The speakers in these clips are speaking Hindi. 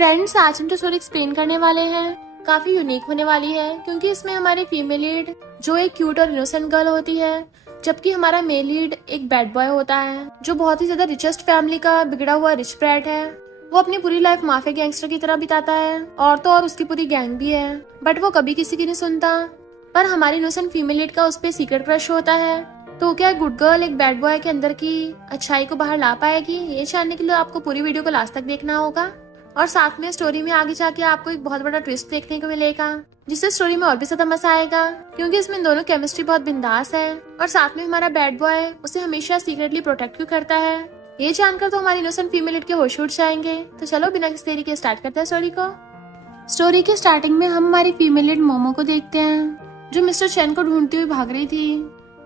फ्रेंड्स, आज हम जो स्टोरी एक्सप्लेन करने वाले हैं काफी यूनिक होने वाली है, क्योंकि इसमें हमारी फीमेल लीड जो एक क्यूट और इनोसेंट गर्ल होती है, जबकि हमारा मेल लीड एक बैड बॉय होता है जो बहुत ही ज्यादा रिचेस्ट फैमिली का बिगड़ा हुआ रिच ब्रैट है। वो अपनी पूरी लाइफ माफिया गैंगस्टर की तरह बिताता है और तो और उसकी पूरी गैंग भी है, बट वो कभी किसी की नहीं सुनता। पर हमारी इनोसेंट फीमेल लीड का उस पर सीक्रेट क्रश होता है। तो क्या गुड गर्ल एक बैड बॉय के अंदर की अच्छाई को बाहर ला पाएगी? ये जानने के लिए आपको पूरी वीडियो को लास्ट तक देखना होगा। और साथ में स्टोरी में आगे जाके आपको एक बहुत बड़ा ट्विस्ट देखने को मिलेगा, जिससे स्टोरी में और भी ज्यादा मजा आएगा, क्योंकि इसमें दोनों केमिस्ट्री बहुत बिंदास है। और साथ में हमारा बैड बॉय उसे हमेशा सीक्रेटली प्रोटेक्ट क्यों करता है, ये जानकर तो हमारी इनोसेंट फीमेल लीड के होश उड़ जाएंगे। तो चलो बिना किसी देरी के स्टार्ट करते हैं स्टोरी को। स्टोरी के स्टार्टिंग में हम हमारी फीमेल लीड मोमो को देखते हैं, जो मिस्टर चैन को ढूंढती हुई भाग रही थी।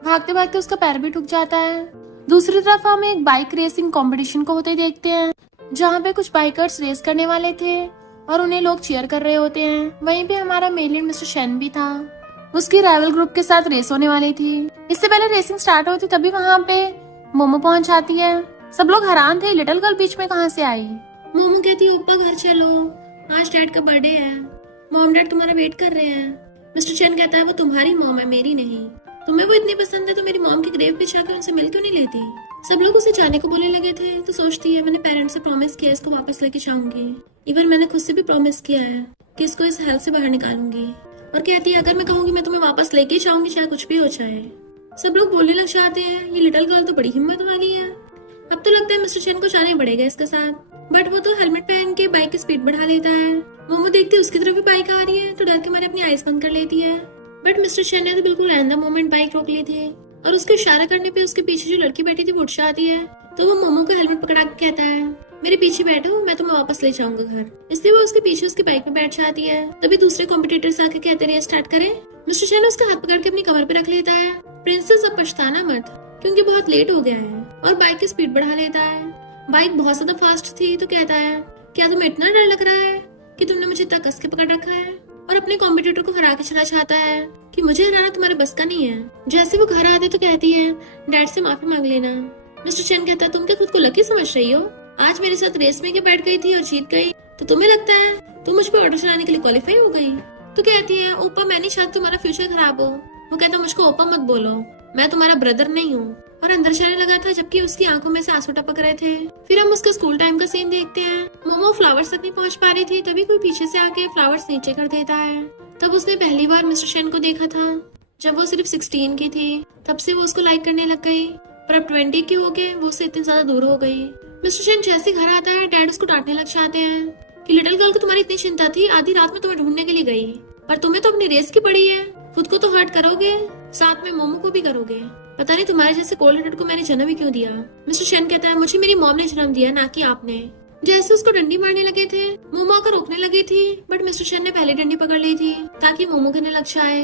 भागते भागते उसका पैर भी ठुक जाता है। दूसरी तरफ हम एक बाइक रेसिंग कंपटीशन को होते देखते हैं, जहाँ पे कुछ बाइकर्स रेस करने वाले थे और उन्हें लोग चीयर कर रहे होते हैं। वहीं पे हमारा मेल लीड मिस्टर चैन भी था, उसकी राइवल ग्रुप के साथ रेस होने वाली थी। इससे पहले रेसिंग स्टार्ट होती तभी वहाँ पे मोमो पहुंच जाती है। सब लोग हैरान थे, लिटिल गर्ल बीच में कहाँ से आई। मोमो कहती है, ओप्पा घर चलो, आज डैड का बर्थडे है, मॉम डैड तुम्हारा वेट कर रहे हैं। मिस्टर चैन कहता है, वो तुम्हारी मॉम है, मेरी नहीं। तुम्हें वो इतनी पसंद है तो मेरी मॉम के ग्रेव पे जाकर उनसे मिल क्यों नहीं लेती। सब लोग उसे जाने को बोलने लगे थे तो सोचती है, मैंने पेरेंट्स से प्रॉमिस किया इसको वापस लेके जाऊंगी। इवन मैंने खुद से भी प्रॉमिस किया है कि इसको इस हेल से बाहर निकालूंगी। और कहती है, अगर मैं कहूंगी मैं तुम्हें वापस लेके जाऊंगी चाहे कुछ भी हो जाए। सब लोग बोलने लग जाते हैं, ये लिटिल गर्ल तो बड़ी हिम्मत वाली है। अब तो लगता है मिस्टर चैन को जाना ही पड़ेगा इसके साथ, बट वो तो हेलमेट पहन के बाइक की स्पीड बढ़ा लेता है। मोमो देखती है उसकी तरफ भी बाइक आ रही है तो डर के मारे अपनी आइज बंद कर लेती है, बट मिस्टर चैन ने तो बिल्कुल रैंडम मोमेंट बाइक रोक ली थी और उसके इशारा करने पे उसके पीछे जो लड़की बैठी थी वो उठ जाती है। तो वो मोमो का हेलमेट पकड़ा के कहता है, मेरे पीछे बैठो, मैं तुम्हें वापस ले जाऊंगा घर। इसलिए वो उसके पीछे उसकी बाइक में बैठ जाती है। तभी दूसरे कॉम्पिटिटर्स आके कहते हैं, स्टार्ट करें। मिस्टर चैन उसका हाथ पकड़ के अपनी कमर पे रख लेता है, प्रिंसेस अब पछताना मत, क्योंकि बहुत लेट हो गया है। और बाइक की स्पीड बढ़ा लेता है। बाइक बहुत ज्यादा फास्ट थी तो कहता है, क्या तुम्हें इतना डर लग रहा है कि तुमने मुझे इतना कस के पकड़ रखा है। और अपने कॉम्पिटिटर को हरा के चला चाहता है कि मुझे हराना तुम्हारे बस का नहीं है। जैसे वो घर आते तो कहती है, डैड से माफी मांग लेना। मिस्टर चैन कहता है, तुम क्या खुद को लकी समझ रही हो? आज मेरे साथ रेस में के बैठ गई थी और जीत गई, तो तुम्हें लगता है तुम मुझ पर ऑटो चलाने के लिए क्वालिफाई हो गई? तो कहती है, ओपा मैं नहीं चाहती तुम्हारा फ्यूचर खराब हो। वो कहता, मुझको ओपा मत बोलो, मैं तुम्हारा ब्रदर नहीं हूँ। और अंदर जाने लगा था जबकि उसकी आंखों में से आंसू टपक रहे थे। फिर हम उसका स्कूल टाइम का सीन देखते हैं। मोमो फ्लावर्स तक नहीं पहुंच पा रही थी, तभी कोई पीछे से आके फ्लावर्स नीचे कर देता है। तब उसने पहली बार मिस्टर चैन को देखा था जब वो सिर्फ 16 की थी। तब से वो उसको लाइक करने लग गई, पर अब 20 की हो गए वो उससे इतनी ज्यादा दूर हो गई। मिस्टर चैन जैसे घर आता है डैड उसको डांटने लग जाते हैं कि लिटिल गर्ल को तुम्हारी इतनी चिंता थी, आधी रात में तुम्हें ढूंढने के लिए गई, पर तुम्हें तो अपनी रेस की पड़ी है। खुद को तो हर्ट करोगे, साथ में मोमो को भी करोगे। पता नहीं तुम्हारे जैसे कोल्ड हार्टेड को मैंने जन्म ही क्यों दिया। मिस्टर चैन कहता है, मुझे मेरी मॉम ने जन्म दिया, ना कि आपने। जैसे उसको डंडी मारने लगे थे, मोमो आकर रोकने लगी थी, बट मिस्टर चैन ने पहले डंडी पकड़ ली थी ताकि मोमो कहने लग जाए।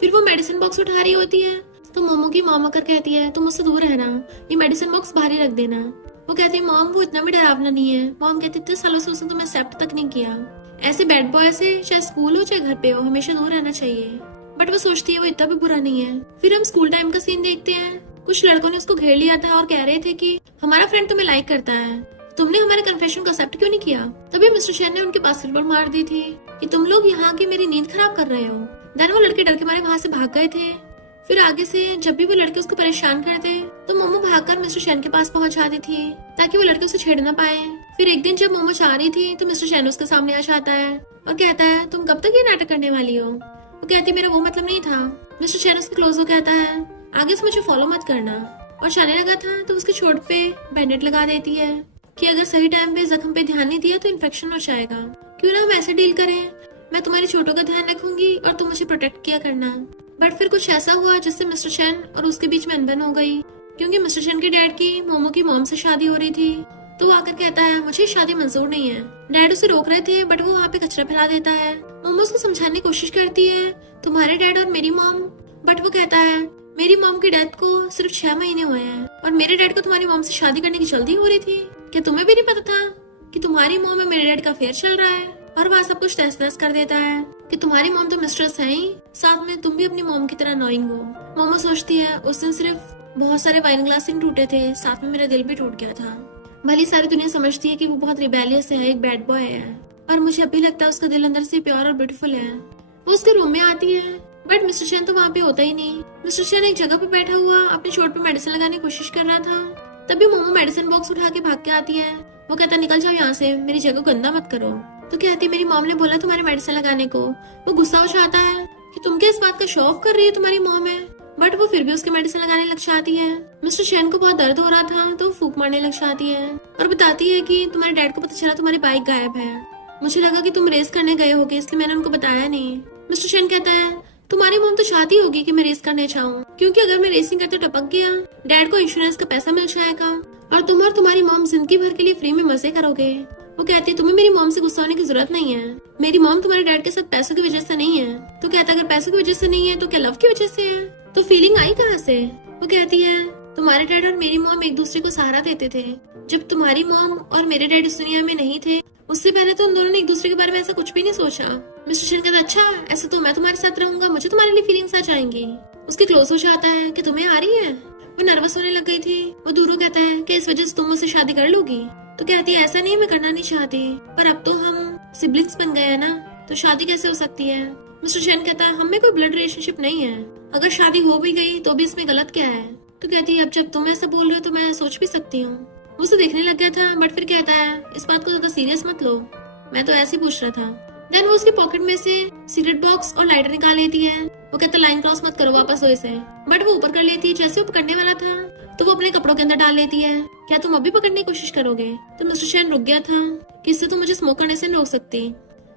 फिर वो मेडिसिन बॉक्स उठा रही होती है तो मोमो की मॉम आकर कहती है, तुम मुझसे दूर रहना, ये मेडिसिन बॉक्स बाहर ही रख देना। वो कहती है, मॉम वो इतना भी डरावना नहीं है। मॉम कहती, इतने सालों से उसने तुम्हें एक्सेप्ट तक नहीं किया। ऐसे बैड बॉय से चाहे स्कूल हो चाहे घर पे हो, हमेशा दूर रहना चाहिए। बट वो सोचती है वो इतना भी बुरा नहीं है। फिर हम स्कूल टाइम का सीन देखते हैं। कुछ लड़कों ने उसको घेर लिया था और कह रहे थे कि हमारा फ्रेंड तुम्हें लाइक करता है, तुमने हमारे कन्फेशन को एक्सेप्ट क्यों नहीं किया। तभी मिस्टर चैन ने उनके बास्केटबॉल मार दी थी कि तुम लोग यहाँ की मेरी नींद खराब कर रहे हो। देन वो लड़के डर के मारे वहाँ से भाग गए थे। फिर आगे से जब भी वो लड़के उसको परेशान करते तो मोमो भागकर मिस्टर चैन के पास पहुंच जाती थी ताकि वो लड़के उसे छेड़ ना पाए। फिर एक दिन जब मोमो जा रही थी तो मिस्टर चैन उसके सामने आ जाता है और कहता है, तुम कब तक ये नाटक करने वाली हो। वो कहती, मेरा वो मतलब नहीं था। मिस्टर चैन उसके क्लोज हो कहता है, आगे से मुझे फॉलो मत करना। और जाने लगा था तो उसके छोट पे बैंडेड लगा देती है कि अगर सही टाइम पे जख्म पे ध्यान नहीं दिया तो इन्फेक्शन हो जाएगा। क्यों ना हम ऐसे डील करें, मैं तुम्हारी छोटों का ध्यान रखूंगी और तुम मुझे प्रोटेक्ट किया करना। बट फिर कुछ ऐसा हुआ जिससे मिस्टर चैन और उसके बीच में अनबन हो गई, क्योंकि मिस्टर चैन के डैड की मोमो की मॉम से शादी हो रही थी। तो वो आकर कहता है, मुझे शादी मंजूर नहीं है। डैड उसे रोक रहे थे बट वो वहाँ पे कचरा फैला देता है। मोमो उसको समझाने की कोशिश करती है, तुम्हारे डैड और मेरी मॉम। बट वो कहता है, मेरी मॉम की डेथ को सिर्फ 6 महीने हुए हैं और मेरे डैड को तुम्हारी मॉम से शादी करने की जल्दी हो रही थी। क्या तुम्हें भी नहीं पता था कि तुम्हारी मॉम में मेरे डैड का अफेयर चल रहा है? और वह सब कुछ तहस नहस कर देता है कि तुम्हारी मॉम तो मिस्ट्रेस है ही, साथ में तुम भी अपनी मॉम की तरह अनोइंग हो। मोमो सोचती है, उस दिन सिर्फ बहुत सारे वाइन ग्लास टूटे थे, साथ में मेरा दिल भी टूट गया था। भली सारी दुनिया समझती है कि वो बहुत रिबेलियस है, एक बैड बॉय है, पर मुझे अभी लगता है उसका दिल अंदर से प्योर और ब्यूटीफुल है। वो उसके रूम में आती है बट मिस्टर चैन तो वहाँ पे होता ही नहीं। मिस्टर चैन एक जगह पे बैठा हुआ अपने चोट पे मेडिसिन लगाने की कोशिश कर रहा था। तभी मोमो मेडिसिन बॉक्स उठा के भाग के आती है। वो कहता निकल जाओ यहाँ से, मेरी जगह गंदा मत करो। तो कहती मेरी मॉम ने बोला तुम्हारे मेडिसिन लगाने को। वो गुस्सा हो जाता है कि तुम क्या इस बात का शो ऑफ कर रही है, तुम्हारी मॉम है। बट वो फिर भी उसके मेडिसिन लगाने लग जाती है। मिस्टर चैन को बहुत दर्द हो रहा था तो वो फूंक मारने लग जाती है और बताती है कि तुम्हारे डैड को पता चला तुम्हारी बाइक गायब है। मुझे लगा कि तुम रेस करने गए होगे इसलिए मैंने उनको बताया नहीं। मिस्टर चैन कहता है तुम्हारी मॉम तो चाहती होगी कि मैं रेस करने जाऊं, क्योंकि अगर मैं रेसिंग करते टपक गया डैड को इंश्योरेंस का पैसा मिल जाएगा और तुम और तुम्हारी मॉम जिंदगी भर के लिए फ्री में मजे करोगे। वो कहती है तुम्हें मेरी मॉम से गुस्सा होने की जरूरत नहीं है। मेरी मॉम तुम्हारे डैड के साथ पैसों की वजह से नहीं है। तो कहता अगर पैसों की वजह से नहीं है तो क्या लव की वजह से है? तो फीलिंग आई कहाँ से? वो कहती है तुम्हारे डैड और मेरी मॉम एक दूसरे को सहारा देते थे। जब तुम्हारी मॉम और मेरे डैड इस दुनिया में नहीं थे उससे पहले तो उन दोनों ने एक दूसरे के बारे में ऐसा कुछ भी नहीं सोचा। मिस्टर चैन कहता अच्छा ऐसा तो मैं तुम्हारे साथ रहूंगा, मुझे तुम्हारे लिए फीलिंग्स आ जाएंगी। उसके क्लोज हो जाता है कि तुम्हें आ रही है। वो नर्वस होने लग गई थी। वो दूरों कहता है कि इस वजह से तुम मुझसे शादी कर लोगी। तो कहती है ऐसा नहीं, मैं करना नहीं चाहती, पर अब तो हम सिबलिंग्स बन गए हैं ना, तो शादी कैसे हो सकती है? मिस्टर चैन कहता है हम में कोई ब्लड रिलेशनशिप नहीं है, अगर शादी हो भी गई तो भी इसमें गलत क्या है? तो कहती है अब जब तुम ऐसा बोल रहे हो तो मैं सोच भी सकती हूँ। वो उसे देखने लग गया था बट फिर कहता है इस बात को ज्यादा सीरियस मत लो, मैं तो ऐसे ही पूछ रहा था। देन वो उसके पॉकेट में से सिगरेट बॉक्स और लाइटर निकाल लेती है। वो कहता लाइन क्रॉस मत करो, वापस दो इसे। बट वो ऊपर कर लेती है। जैसे वो पकड़ने वाला था तो वो अपने कपड़ों के अंदर डाल लेती है। क्या तुम अभी पकड़ने की कोशिश करोगे? तो मिस्टर चैन रुक गया था कि इससे तो मुझे स्मोक करने से नहीं रोक सकती।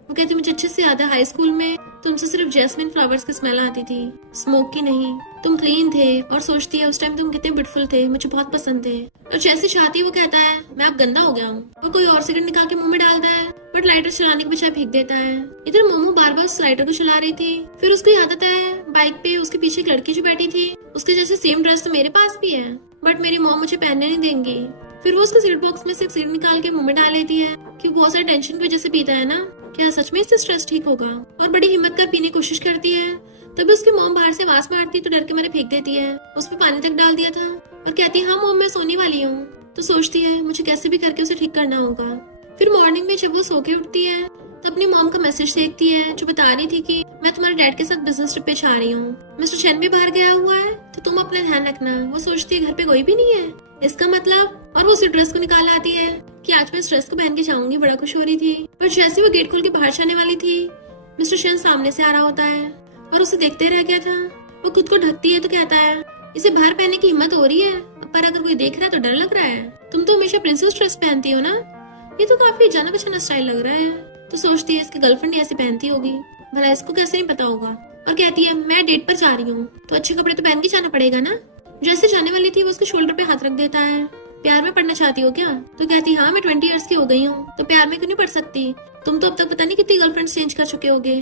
वो कहती मुझे अच्छे से याद है हाई स्कूल में तुमसे सिर्फ जैस्मिन फ्लावर्स की स्मेल आती थी, स्मोक की नहीं। तुम क्लीन थे और सोचती है उस टाइम तुम कितने ब्यूटीफुल थे, मुझे बहुत पसंद थे। और जैसे चाहती वो कहता है मैं अब गंदा हो गया हूँ। वो कोई और सिगरेट निकाल के मुंह में डालता है बट लाइटर चलाने के बजाय फेंक देता है। इधर मोमो बार बार उस लाइटर को चला रही थी। फिर उसको याद आता है बाइक पे उसके पीछे एक लड़की जो बैठी थी, उसके जैसे सेम ड्रेस तो मेरे पास भी है बट मेरी मॉम मुझे पहनने नहीं देंगी। फिर वो उसके सिगरेट बॉक्स में से एक सिगरेट निकाल के मुंह में डाल लेती है कि बहुत सारे टेंशन की वजह से पीता है ना, क्या सच में इससे स्ट्रेस ठीक होगा? और बड़ी हिम्मत कर पीने की कोशिश करती है। तभी उसकी मॉम बाहर से आवाज मारती तो डर के मारे फेंक देती है। उसमें पानी तक डाल दिया था और कहती है हाँ मॉम मैं सोने वाली हूँ। तो सोचती है मुझे कैसे भी करके उसे ठीक करना होगा। फिर मॉर्निंग में जब वो सो के उठती है तो अपनी मॉम का मैसेज देखती है जो बता रही थी कि मैं तुम्हारे डैड के साथ बिजनेस ट्रिप पे जा रही हूँ, मिस्टर चैन भी बाहर गया हुआ है तो तुम अपना ध्यान रखना। वो सोचती है घर पे कोई भी नहीं है, इसका मतलब। और वो उसी ड्रेस को निकाल आती है कि आज मैं इस ड्रेस को पहन के जाऊंगी, बड़ा खुश हो रही थी। पर जैसे वो गेट खोल के बाहर जाने वाली थी मिस्टर चैन सामने से आ रहा होता है और उसे देखते रह गया था। वो खुद को ढकती है तो कहता है इसे बाहर पहनने की हिम्मत हो रही है, पर अगर कोई देख रहा है तो डर लग रहा है। तुम तो हमेशा प्रिंसेस ड्रेस पहनती हो ना, ये तो काफी जाना पहचाना स्टाइल लग रहा है। तो सोचती है इसकी गर्लफ्रेंड ऐसे पहनती होगी, भला इसको कैसे नहीं पता होगा। और कहती है मैं डेट पर जा रही हूँ तो अच्छे कपड़े तो पहन के जाना पड़ेगा ना। जैसे जाने वाली थी वो उसके शोल्डर पे हाथ रख देता है। प्यार में पढ़ना चाहती हो क्या? तो कहती हाँ मैं 20 इयर्स की हो गई हूँ तो प्यार में क्यों नहीं पढ़ सकती, तुम तो अब तक पता नहीं कितनी गर्लफ्रेंड चेंज कर चुके होगे।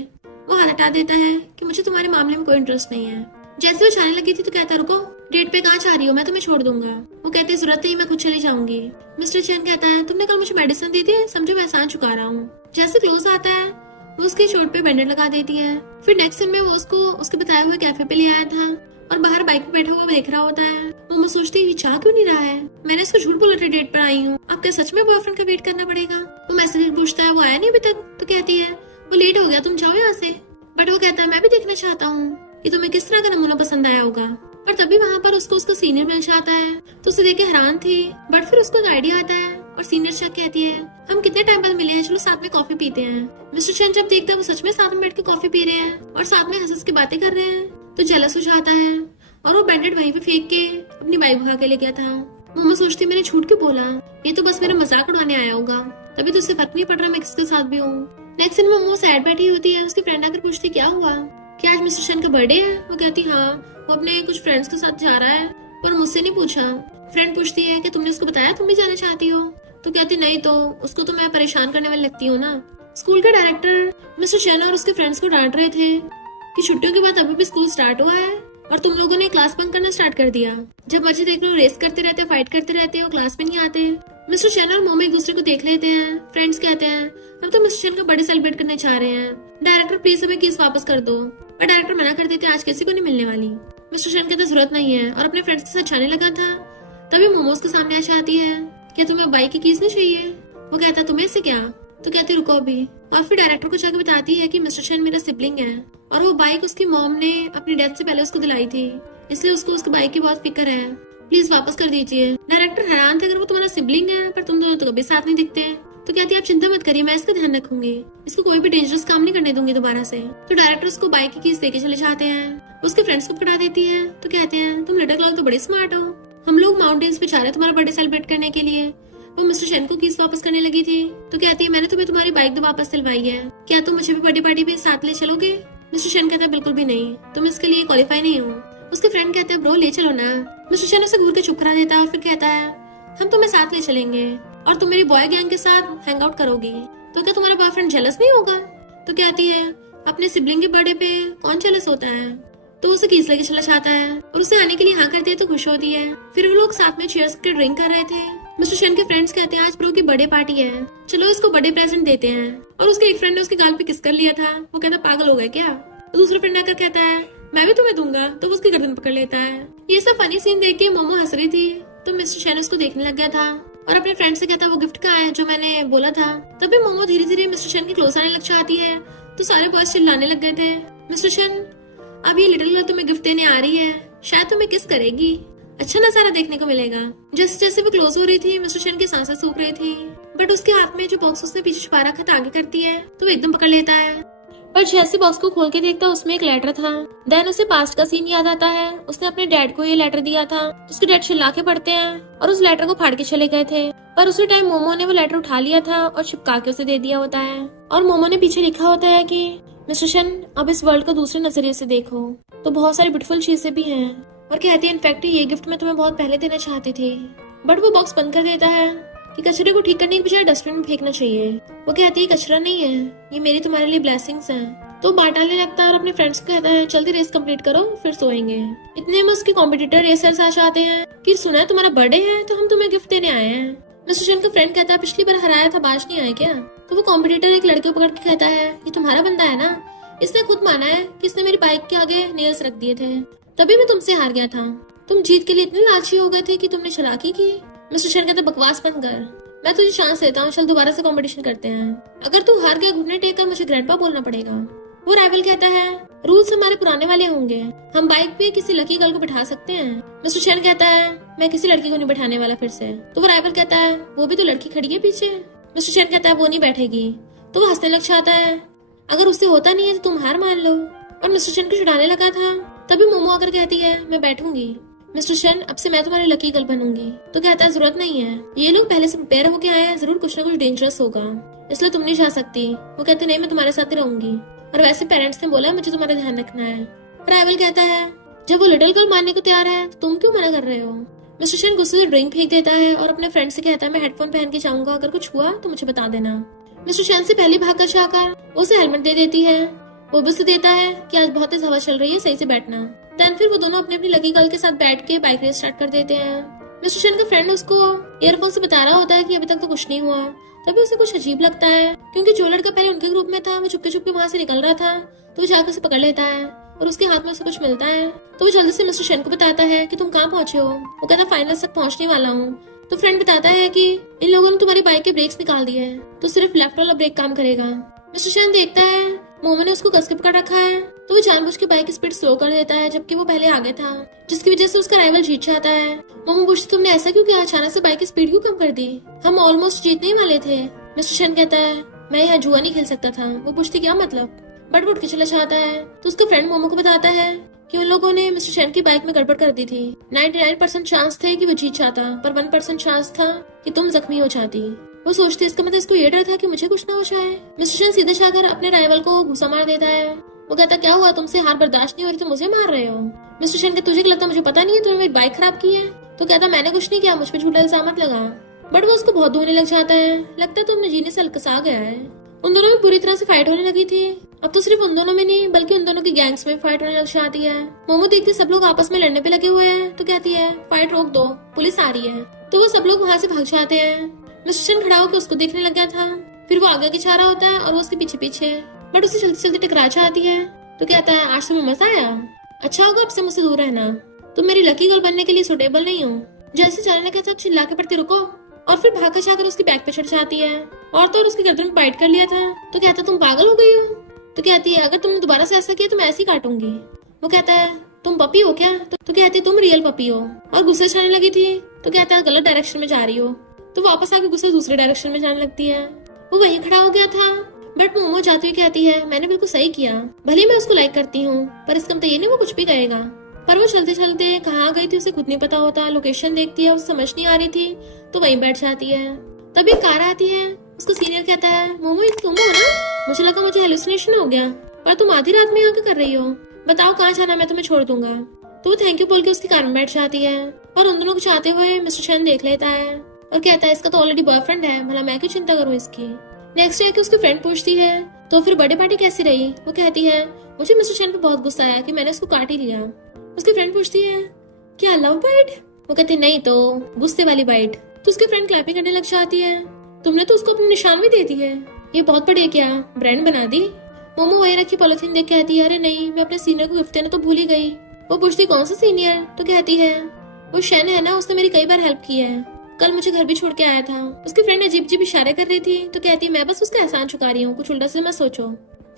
वो हाथ हटा देता है कि मुझे तुम्हारे मामले में कोई इंटरेस्ट नहीं है। जैसे वो जाने लगी थी तो कहता रुको, डेट पे कहाँ जा रही हो, मैं तुम्हें छोड़ दूंगा। वो कहती जरूरत नहीं, मैं खुद चली जाऊंगी। मिस्टर चैन कहता है तुमने कल मुझे मेडिसिन दी थी, समझो मैं एहसान चुका रहा हूँ। जैसे क्लोज आता है वो उसकी चोट पे बैंडेज लगा देती है। फिर नेक्स्ट सीन में वो उसको उसके बताए हुए कैफे पे ले आया था और बाहर बाइक पे बैठा हुआ देख रहा होता है। वो सोचती है चाह क्यों नहीं रहा है, मैंने इसको झूठ बोला था डेट पर आई हूँ, अब क्या सच में बॉयफ्रेंड का वेट करना पड़ेगा? वो मैसेज पूछता है वो आया नहीं अभी तक। तो कहती है वो लेट हो गया, तुम जाओ यहाँ से। बट वो कहता है मैं भी देखना चाहता हूँ कि तुम्हें किस तरह का नमूना पसंद आया होगा। और तभी वहाँ पर उसको उसका सीनियर मिल जाता है तो उसे देख के हैरान थी। बट फिर उसको एक आइडिया आता है और सीनियर चेक कहती है हम कितने टाइम बाद मिले हैं, चलो साथ में कॉफी पीते हैं। मिस्टर चैन जब देखता है वो सच में साथ में बैठ के कॉफी पी रहे हैं और साथ में हंस के बातें कर रहे हैं तो जेलस हो जाता है और वो बैंडेड वहीं पे फेंक के अपनी बाइक भगा के ले गया था। मोमो सोचती मैंने झूठ क्यों बोला, ये तो बस मेरा मजाक उड़ाने आया होगा, तभी तो उसे फर्क नहीं पड़ रहा मैं किसके साथ भी हूँ। नेक्स्ट दिन मोमो सैड बैठी होती है। उसकी फ्रेंड आकर पूछती क्या हुआ, क्या आज मिस्टर चैन का बर्थडे है? वो कहती हाँ वो अपने कुछ फ्रेंड्स के साथ जा रहा है पर मुझसे नहीं पूछा। फ्रेंड पूछती है कि तुमने उसको बताया तुम भी जाना चाहती हो? तो कहती नहीं, तो उसको तो मैं परेशान करने वाली लगती हूँ ना। स्कूल के डायरेक्टर मिस्टर चैन और उसके फ्रेंड्स को डांट रहे थे कि छुट्टियों के बाद अभी भी स्कूल स्टार्ट हुआ है और तुम लोगों ने क्लास बंक करना स्टार्ट कर दिया। जब बच्चे देख लो रेस करते रहते हैं, फाइट करते रहते हैं और क्लास में नहीं आते। मिस्टर चैन और मोमो एक दूसरे को देख लेते हैं। फ्रेंड्स कहते हैं हम तो मिस्टर चैन का बर्थडे सेलिब्रेट करने जा रहे हैं, डायरेक्टर प्लीज हमें केस वापस कर दो। पर डायरेक्टर मना कर देते आज किसी को नहीं मिलने वाली। मिस्टर चैन कहते जरूरत नहीं है और अपने फ्रेंड्स के साथ जाने लगा था। तभी मोमोज के सामने आ जाती है क्या तुम्हें बाइक की कीज नहीं चाहिए? वो कहता तुम्हें से क्या, तो कहती रुको अभी, और फिर डायरेक्टर को जाकर बताती है कि मिस्टर शेन मेरा सिबलिंग है और वो बाइक उसकी मॉम ने अपनी डेथ से पहले उसको दिलाई थी, इसलिए उसको उसकी बाइक की बहुत फिक्र है, प्लीज वापस कर दीजिए। डायरेक्टर हैरान थे, अगर वो तुम्हारा सिबलिंग है पर तुम दोनों तो कभी साथ नहीं दिखते। तो कहती है आप चिंता मत करिए, मैं इसका ध्यान रखूंगी, इसको कोई भी डेंजरस काम नहीं करने दूंगी दोबारा से। तो डायरेक्टर उसको बाइक की कीज देके चले जाते हैं, उसके फ्रेंड्स को पकड़ा देती है। तो कहते हैं तुम लिटिल गर्ल तो बड़ी स्मार्ट हो, हम लोग माउंटेन्स पे जा रहे हैं तुम्हारा बर्थडे सेलिब्रेट करने के लिए। वो मिस्टर शेन को कीज वापस करने लगी थी। तो कहती है मैंने तुम्हें तुम्हारी बाइक तो वापस दिलवाई है, क्या तुम मुझे भी बर्थडे पार्टी पे साथ ले चलोगे? मिस्टर शेन कहता है बिल्कुल भी नहीं, तुम इसके लिए क्वालिफाई नहीं हो। उसके फ्रेंड कहते हैं ब्रो ले चलो ना। मिस्टर शेन उसे घूर के चुप करा देता है और फिर कहता है हम तुम्हें साथ ले चलेंगे और तुम मेरी बॉय गैंग के साथ हैंग आउट करोगी, तो क्या तुम्हारा बॉयफ्रेंड जेलस नहीं होगा? तो कहती है अपने सिबलिंग के बर्थडे पे कौन जेलस होता है। तो उसे कीस लेके चला जाता है और उसे आने के लिए हाँ करती है तो खुश होती है। फिर वो लोग साथ में चीयर्स के ड्रिंक कर रहे थे। मिस्टर शेन के फ्रेंड्स कहते हैं आज ब्रो की बर्थडे पार्टी है, चलो इसको बर्थडे प्रेजेंट देते हैं। और उसके एक फ्रेंड ने उसके गाल पे किस कर लिया था। वो कहता पागल हो गए क्या? तो दूसरा फ्रेंड आकर कहता है मैं भी तुम्हें दूंगा, तो वो उसकी गर्दन पकड़ लेता है। ये सब फनी सीन देख के मोमो हंस रही थी, तो मिस्टर शेन उसको देखने लग गया था और अपने फ्रेंड से कहता वो गिफ्ट का है जो मैंने बोला था। तभी मोमो धीरे धीरे मिस्टर शेन के क्लोज आने लग जाती है, तो सारे बॉयज चिल्लाने लग गए थे मिस्टर शेन अब ये लिटिल गर्ल तुम्हें गिफ्ट देने आ रही है, शायद तुम्हें किस करेगी, अच्छा नजारा देखने को मिलेगा। जैसे जैसे वो क्लोज हो रही थी मिस्टर शेन की सांसें सूख रही थी, बट उसके हाथ में जो बॉक्स उसने पीछे छुपा रखा था आगे करती है तो वो एकदम पकड़ लेता है। पर जैसे बॉक्स को खोल के देखता उसमें एक लेटर था। देन उसे पास्ट का सीन याद आता है, उसने अपने डैड को ये लेटर दिया था, तो उसके डैड चिल्ला के पढ़ते हैं और उस लेटर को फाड़ के चले गए थे। पर उसी टाइम मोमो ने वो लेटर उठा लिया था और चिपका के उसे दे दिया होता है और मोमो ने पीछे लिखा होता है कि मिस्टर शेन अब इस वर्ल्ड को दूसरे नजरिए से देखो, तो बहुत सारी ब्यूटीफुल चीजें भी हैं। और कहती है इनफैक्ट ये गिफ्ट मैं तुम्हें बहुत पहले देना चाहती थी, बट वो बॉक्स बंद कर देता है कि कचरे को ठीक करने के बजाय डस्टबिन में फेंकना चाहिए। वो कहती है कचरा नहीं है, ये मेरी तुम्हारे लिए ब्लेसिंग्स हैं। तो बांट डालने लगता है और अपने फ्रेंड्स को कहता है जल्दी रेस कंप्लीट करो फिर सोएंगे। इतने में उसके कॉम्पिटिटर रेसर्स आ जाते हैं कि सुना है तुम्हारा बर्थडे है तो हम तुम्हें गिफ्ट देने आए हैं। मिस्टर शेन का फ्रेंड कहता है पिछली बार हराया था बाज नहीं आए क्या? तो वो कॉम्पिटिटर एक लड़के को पकड़ के कहता है ये तुम्हारा बंदा है ना, इसने खुद माना है कि इसने मेरी बाइक के आगे नेल्स रख दिए थे, तभी मैं तुमसे हार गया था, तुम जीत के लिए इतने लालची हो गए थे कि तुमने चालाकी की। मिस्टर शेन कहता बकवास बंद कर, मैं तुझे चांस देता हूँ, चल दोबारा से कंपटीशन करते हैं, अगर तू हार गया घुटने टेक कर मुझे ग्रैंडपा बोलना पड़ेगा। वो राइवल कहता है रूल्स हमारे पुराने वाले होंगे, हम बाइक पे किसी लकी गर्ल को बिठा सकते हैं। मिस्टर शेन कहता है मैं किसी लड़की को नहीं बैठाने वाला फिर से। तो वो राइवल कहता है वो भी तो लड़की खड़ी है पीछे। मिस्टर शेन कहता है वो नहीं बैठेगी। तो वो हंसने लग जाता है अगर उससे होता नहीं है तो तुम हार मान लो। और मिस्टर शेन को छुड़ाने लगा था, तभी मोमो आकर कहती है मैं बैठूंगी। मिस्टर शेन अब से मैं तुम्हारी लकी गर्ल बनूंगी। तो कहता है जरूरत नहीं है, ये लोग पहले से प्रिपेयर होके आए हैं, जरूर कुछ ना कुछ डेंजरस होगा, इसलिए तुम नहीं जा सकती। वो कहते नहीं मैं तुम्हारे साथ ही रहूंगी, और वैसे पेरेंट्स ने बोला मुझे तुम्हारा ध्यान रखना है। राइवल कहता है जब वो लिटिल गर्ल मानने को तैयार है तो तुम क्यों मना कर रहे हो? मिस्टर शेन गुस्से से ड्रिंक फेंक देता है और अपने फ्रेंड से कहता है मैं हेडफोन पहन के जाऊंगा, अगर कुछ हुआ तो मुझे बता देना। मिस्टर शेन से पहले भाग कर जाकर उसे हेलमेट दे देती है। वो भी उसे देता है कि आज बहुत तेज हवा चल रही है, सही से बैठना। देन फिर वो दोनों अपनी अपनी लकी गर्ल के साथ बैठ के बाइक रेस स्टार्ट कर देते हैं। मिस्टर शेन का फ्रेंड उसको ईयरफोन से बता रहा होता है कि अभी तक तो कुछ नहीं हुआ। तभी उसे कुछ अजीब लगता है क्योंकि जो लड़का पहले उनके ग्रुप में था वो चुपके चुपके वहाँ से निकल रहा था, तो वो जाकर उसे पकड़ लेता है और उसके हाथ में उसे कुछ मिलता है। तो वो जल्दी से मिस्टर शेन को बताता है कि तुम कहाँ पहुंचे हो। वो कहता फाइनल तक पहुंचने वाला हूँ। तो फ्रेंड बताता है कि इन लोगों ने तुम्हारी बाइक के ब्रेक्स निकाल दिए हैं, तो सिर्फ लेफ्ट वाला ब्रेक काम करेगा। मिस्टर शेन देखता है मोमो ने उसको कस के पकड़ रखा है, तो वो जानबूझ के बाइक की स्पीड स्लो कर देता है जबकि वो पहले आगे था, जिसकी वजह से उसका राइवल जीत जाता है। मोमो पूछती तुमने ऐसा क्यों किया, अचानक से बाइक की स्पीड क्यों कम कर दी, हम ऑलमोस्ट जीतने ही वाले थे। मिस्टर शेन कहता है मैं यहाँ जुआ नहीं खेल सकता था। वो पूछती क्या मतलब, बट उठ के चला जाता है। तो उसका फ्रेंड मोमो को बताता है कि उन लोगों ने मिस्टर शेन की बाइक में गड़बड़ कर दी थी। 99% चांस थे कि वो जीत जाता, पर 1% चांस था कि तुम जख्मी हो जाती। वो सोचती इसका मतलब इसको ये डर था कि मुझे कुछ ना हो जाए। मिस्टर शेन सीधे जाकर अपने राइवल को घुसा मार देता है। वो कहता क्या हुआ, तुमसे हार बर्दाश्त नहीं हो रही तो मुझे मार रहे हो। मिस्टर शेन कहता तुझे क्या लगता मुझे पता नहीं है तुमने मेरी बाइक खराब की है। तो कहता मैंने कुछ नहीं किया, मुझ पर झूठा इल्जाम मत लगा। बट वो उसको बहुत धोने लग जाता है, लगता है तुमने जीने से अलकसा गया है। उन दोनों में बुरी तरह से फाइट होने लगी थी। अब तो सिर्फ उन दोनों में नहीं बल्कि उन दोनों की गैंग्स में फाइट होने लग जाती है। मोमो देखती सब लोग आपस में लड़ने पे लगे हुए हैं, तो कहती है फाइट रोक दो, पुलिस आ रही है। तो वो सब लोग वहाँ से भाग जाते हैं। मिस्टर शेन खड़ा होकर उसको देखने लग गया था, फिर वो आगे की जा रहा होता है और वो उसके पीछे पीछे, बट उसे चलती चलती टकरा जाती है। तो कहता है आज तुम्हें मजा आया, अच्छा होगा अब से मुझसे दूर रहना, तुम मेरी लकी गर्ल बनने के लिए सुटेबल नहीं हो। जैसे चलने लगा था चिल्ला के पड़ती रुको, और फिर भागकर जाकर उसकी बैग पे चढ़ जाती है। और तो और उसकी गर्दन में बाइट कर लिया था। तो कहता तुम पागल हो गई हो। तो कहती है अगर तुमने दोबारा से ऐसा किया तो मैं ऐसे ही काटूंगी। वो कहता है तुम पपी हो क्या? तो कहती है तुम रियल पपी हो। और गुस्से से आने लगी थी। तो कहता है गलत डायरेक्शन में जा रही हो। तो वापस आके गुस्से दूसरे डायरेक्शन में जाने लगती है। वो वहीं खड़ा हो गया था। बट मोमो जाती हुई कहती है मैंने बिल्कुल सही किया, भले मैं उसको लाइक करती हूँ पर इसका मतलब ये नहीं वो कुछ भी कहेगा। पर वो चलते चलते कहाँ गई थी उसे खुद नहीं पता होता। लोकेशन देखती है, उसे समझ नहीं आ रही थी तो वहीं बैठ जाती है। तभी कार आती है। उसको सीनियर कहता है मोमो ये तुम हो ना? मुझे लगा मुझे हेलुसिनेशन हो गया, पर तुम आधी रात में यहाँ क्या कर रही हो? बताओ कहाँ जाना, मैं तुम्हें छोड़ दूंगा। तो वो थैंक यू बोल के उसकी कार में बैठ जाती है। और उन दोनों को चाहते हुए मिस्टर शेन देख लेता है और कहता है इसका तो ऑलरेडी बॉयफ्रेंड है, भला मैं क्यों चिंता करूँ इसकी। नेक्स्ट डे की उसकी फ्रेंड पूछती है तो फिर बर्थडे पार्टी कैसी रही? वो कहती है मुझे मिस्टर शेन पे बहुत गुस्सा आया कि मैंने उसको काट ही लिया। उसकी फ्रेंड पूछती है क्या लव बाइट? वो कहती नहीं तो गुस्से वाली बाइट। तो उसकी फ्रेंड क्लैपिंग करने लग जाती है। तुमने तो उसको अपनी निशान भी दे दी है, ये बहुत बढ़िया, क्या ब्रांड बना दी? मोमो वही रखी पॉलिथीन देख कहती है अरे नहीं, मैं अपने सीनियर को गिफ्ट देना तो भूल ही गई। वो पूछती कौन सा सीनियर? तो कहती है वो शेन है ना, उसने मेरी कई बार हेल्प की है, कल मुझे घर भी छोड़ के आया था। उसकी फ्रेंड अजीब अजीब इशारे कर रही थी। तो कहती है मैं बस उसका एहसान चुका रही हूँ, कुछ उल्टा से मत सोचो।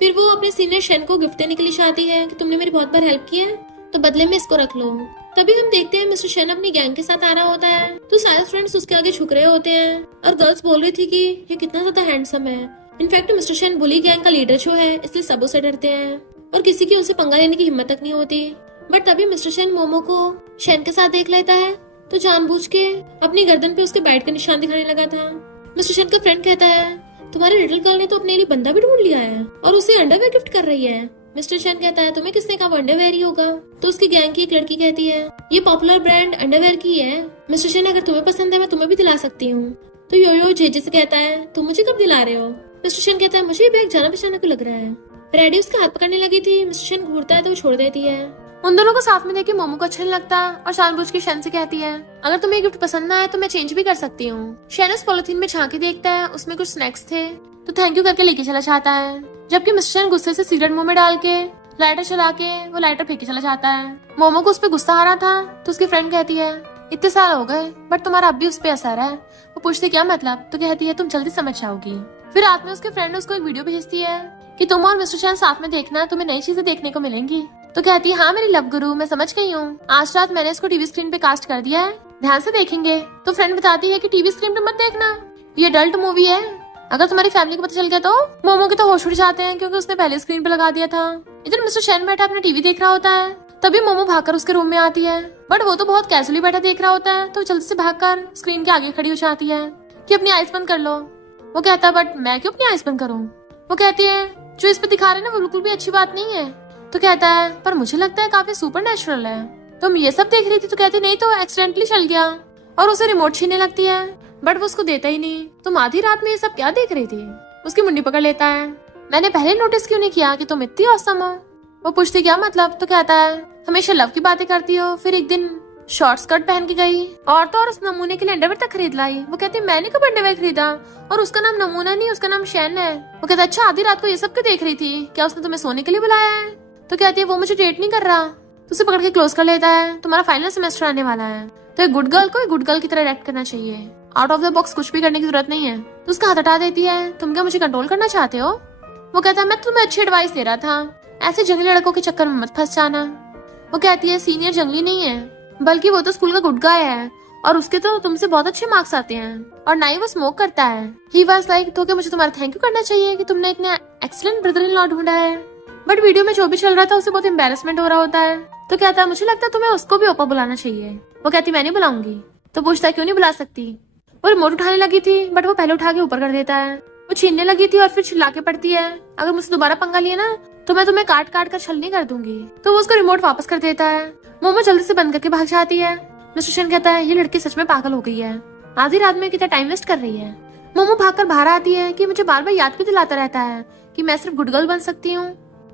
फिर वो अपने सीनियर शेन को गिफ्ट देने के लिए चाहती है कि तुमने मेरी बहुत बार हेल्प की है तो बदले में इसको रख लो। तभी हम देखते हैं मिस्टर शेन अपनी गैंग के साथ आ रहा होता है। तो सारे फ्रेंड्स उसके आगे झुक रहे होते हैं और गर्ल्स बोल रही थी कि ये कितना ज्यादा हैंडसम है। इनफैक्ट मिस्टर शेन बुली गैंग का लीडर जो है इसलिए सब उसे डरते हैं और किसी की उनसे पंगा लेने की हिम्मत तक नहीं होती। बट तभी मिस्टर शेन मोमो को शेन के साथ देख लेता है तो जानबूझ के अपनी गर्दन पे उसके बाइट का निशान दिखाने लगा था। मिस्टर शेन का फ्रेंड कहता है तुम्हारी लिटिल गर्ल ने तो अपने लिए बंदा भी ढूंढ लिया है और उसे अंडरवेयर गिफ्ट कर रही है। मिस्टर शेन कहता है तुम्हें किसने कहा वो अंडरवेयर ही होगा? तो उसकी गैंग की एक लड़की कहती है ये पॉपुलर ब्रांड अंडरवेयर की है। मिस्टर शेन अगर तुम्हें पसंद है मैं तुम्हें भी दिला सकती हूँ। तो योयो जेजे से कहता है तुम मुझे कब दिला रहे हो? मिस्टर शेन कहता है मुझे ये बैग जाना पहचाना क्यों लग रहा है। रेडी उसका हाथ पकड़ने लगी थी। मिस्टर शेन घूरता है तो वो छोड़ देती है। उन दोनों को साथ में देख के मोमो को अच्छा नहीं लगता और जानबूझ के शेन से कहती है अगर तुम्हें गिफ्ट पसंद ना है तो मैं चेंज भी कर सकती हूँ। शेन उस पॉलिथीन में झांक के देखता है, उसमें कुछ स्नैक्स थे तो थैंक यू करके लेके चला जाता है। जबकि मिस्टर शेन गुस्से से सिगरेट मुंह में डाल के लाइटर चला के वो लाइटर फेंक के चला जाता है। मोमो को उस पर गुस्सा आ रहा था तो उसकी फ्रेंड कहती है इतने साल हो गए बट तुम्हारा अब भी उस पर असर है। वो पूछती क्या मतलब? तो कहती है तुम जल्दी समझ जाओगी। फिर रात में उसके फ्रेंड उसको एक वीडियो भेजती है कि तुम और मिस्टर शेन साथ में देखना, तुम्हें नई चीजें देखने को मिलेंगी। तो कहती है हाँ मेरी लव गुरु, मैं समझ गई हूँ, आज रात मैंने इसको टीवी स्क्रीन पे कास्ट कर दिया है, ध्यान से देखेंगे। तो फ्रेंड बताती है कि टीवी स्क्रीन पे मत देखना, ये अडल्ट मूवी है, अगर तुम्हारी फैमिली को पता चल गया तो। मोमो के तो होश उड़ जाते हैं क्योंकि उसने पहले स्क्रीन पे लगा दिया था। इधर मिस्टर शेन बैठा अपना टीवी देख रहा होता है। तभी मोमो भागकर उसके रूम में आती है बट वो तो बहुत कैजुअली बैठा देख रहा होता है तो जल्दी से भागकर स्क्रीन के आगे खड़ी हो जाती है कि अपनी आइज बंद कर लो। वो कहता है बट मैं क्यों अपनी आइज बंद करूँ? वो कहती है जो इस पे दिखा रहे ना वो बिल्कुल भी अच्छी बात नहीं है। तो कहता है पर मुझे लगता है काफी सुपर नेचुरल है। तुम ये सब देख रही थी? तो कहती नहीं तो एक्सीडेंटली चल गया। और उसे रिमोट छीनने लगती है बट वो उसको देता ही नहीं। तुम आधी रात में ये सब क्या देख रही थी? उसकी मुंडी पकड़ लेता है। मैंने पहले नोटिस क्यों नहीं किया कि तुम इतनी औसम हो? वो पूछती क्या मतलब? तो कहता है हमेशा लव की बातें करती हो, फिर एक दिन शॉर्ट स्कर्ट पहन के गई और तो और उस नमूने के लिए अंडरवेयर तक खरीद लाई। वो कहती है मैंने कब अंडरवेयर खरीदा और उसका नाम नमूना नहीं उसका नाम शेन है। वो कहता है अच्छा आधी रात को ये सब क्यों देख रही थी? क्या उसने तुम्हें सोने के लिए बुलाया है? तो कहती है वो मुझे डेट नहीं कर रहा। तो उसे पकड़ के क्लोज कर लेता है। तुम्हारा फाइनल सेमेस्टर आने वाला है तो एक गुड गर्ल को एक गुड गर्ल की तरह एक्ट करना चाहिए, आउट ऑफ द बॉक्स कुछ भी करने की जरूरत नहीं है। तो उसका हाथ हटा देती है। तुम क्या मुझे कंट्रोल करना चाहते हो? वो कहता है मैं तुम्हें अच्छी एडवाइस दे रहा था, ऐसे जंगली लड़कों के चक्कर में मत फंस जाना। वो कहती है सीनियर जंगली नहीं है बल्कि वो तो स्कूल का गुड गाय है और उसके तो तुमसे बहुत अच्छे मार्क्स आते हैं और ना ही वो स्मोक करता है। ही वाज लाइक तो क्या मुझे तुम्हारा थैंक यू करना चाहिए कि तुमने इतने एक्सीलेंट ब्रदर इन लॉ ढूंढा है। बट वीडियो में जो भी चल रहा था उसे बहुत एम्बेरसमेंट हो रहा होता है। तो कहता है मुझे लगता है तुम्हें उसको भी ओपा बुलाना चाहिए। वो कहती मैं नहीं बुलाऊंगी। तो पूछता है क्यों नहीं बुला सकती? वो रिमोट उठाने लगी थी बट वो पहले उठा के ऊपर कर देता है। वो छीनने लगी थी और फिर चिल्ला के पड़ती है अगर मुझसे दोबारा पंगा लिया ना तो मैं तुम्हें काट काट कर छलनी कर दूंगी। तो वो उसको रिमोट वापस कर देता है। मोमो जल्दी से बंद करके भाग जाती है। मिस्टर शेन कहता है ये लड़की सच में पागल हो गई है, आधी रात में कितना टाइम वेस्ट कर रही है। मोमो भागकर बाहर आती है कि मुझे बार बार याद क्यों दिलाता रहता है कि मैं सिर्फ गुड गर्ल बन सकती हूँ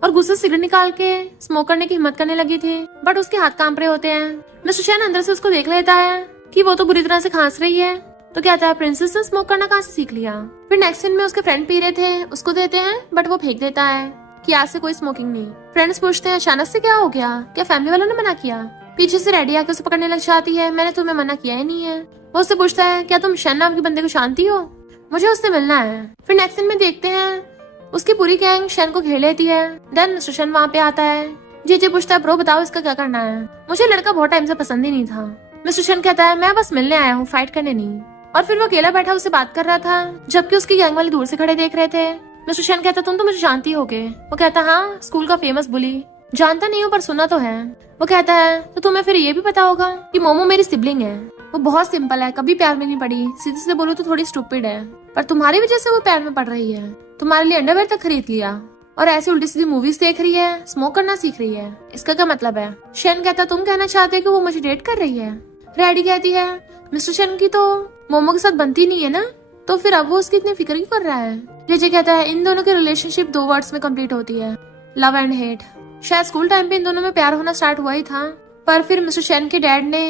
और गुस्से से सिगरेट निकाल के स्मोक करने की हिम्मत करने लगी थी बट उसके हाथ कांप रहे होते हैं। मिस्टर शेन अंदर से उसको देख लेता है कि वो तो बुरी तरह से खांस रही है। तो कहता है प्रिंसेस ने स्मोक करना कहाँ से सीख लिया? फिर नेक्स्ट सीन में उसके फ्रेंड पी रहे थे, उसको देते हैं बट वो फेंक देता है कि आज से कोई स्मोकिंग नहीं। फ्रेंड्स पूछते हैं अचानक से क्या हो गया, क्या फैमिली वालों ने मना किया? पीछे से रेडी आके उसे पकड़ने लग जाती है। मैंने तुम्हें मना किया ही नहीं है। वो उससे पूछता है क्या तुम शेन नाम के बंदे को जानती हो? मुझे उससे मिलना है। फिर नेक्स्ट सीन में देखते हैं उसकी पूरी गैंग शेन को घेर लेती है। देन मिस्टर शेन वहाँ पे आता है। जी पूछता है ब्रो बताओ इसका क्या करना है। मुझे लड़का बहुत टाइम से पसंद ही नहीं था। मिस्टर शेन कहता है मैं बस मिलने आया हूँ, फाइट करने नहीं। और फिर वो अकेला बैठा उससे बात कर रहा था, जबकि उसकी गैंग वाले दूर से खड़े देख रहे थे। मिस्टर शेन कहता तुम तो मुझे जानती होगे। वो कहता हाँ, स्कूल का फेमस बुली। जानता नहीं हूँ पर सुना तो है। वो कहता है तो तुम्हें फिर ये भी पता होगा कि मोमो मेरी सिबलिंग है। वो बहुत सिंपल है, कभी प्यार में नहीं पड़ी, सीधे से बोलो तो थोड़ी स्टूपिड है, पर तुम्हारी वजह से वो प्यार में पड़ रही है। तुम्हारे लिए अंडरवेयर तक खरीद लिया और ऐसी उल्टी सीधी मूवीज देख रही है, स्मोक करना सीख रही है। इसका क्या मतलब है? शेन कहता तुम कहना चाहते हो कि वो मुझे डेट कर रही है। रेडी कहती है मिस्टर शेन की तो मोमो के साथ बनती नहीं है ना, तो फिर अब वो उसकी इतनी फिक्र क्यों कर रहा है। जेजे कहता है इन दोनों की रिलेशनशिप 2 वर्ड्स में कंप्लीट होती है, लव एंड हेट। शायद स्कूल टाइम पे इन दोनों में प्यार होना स्टार्ट हुआ ही था, पर फिर मिस्टर शेन के डैड ने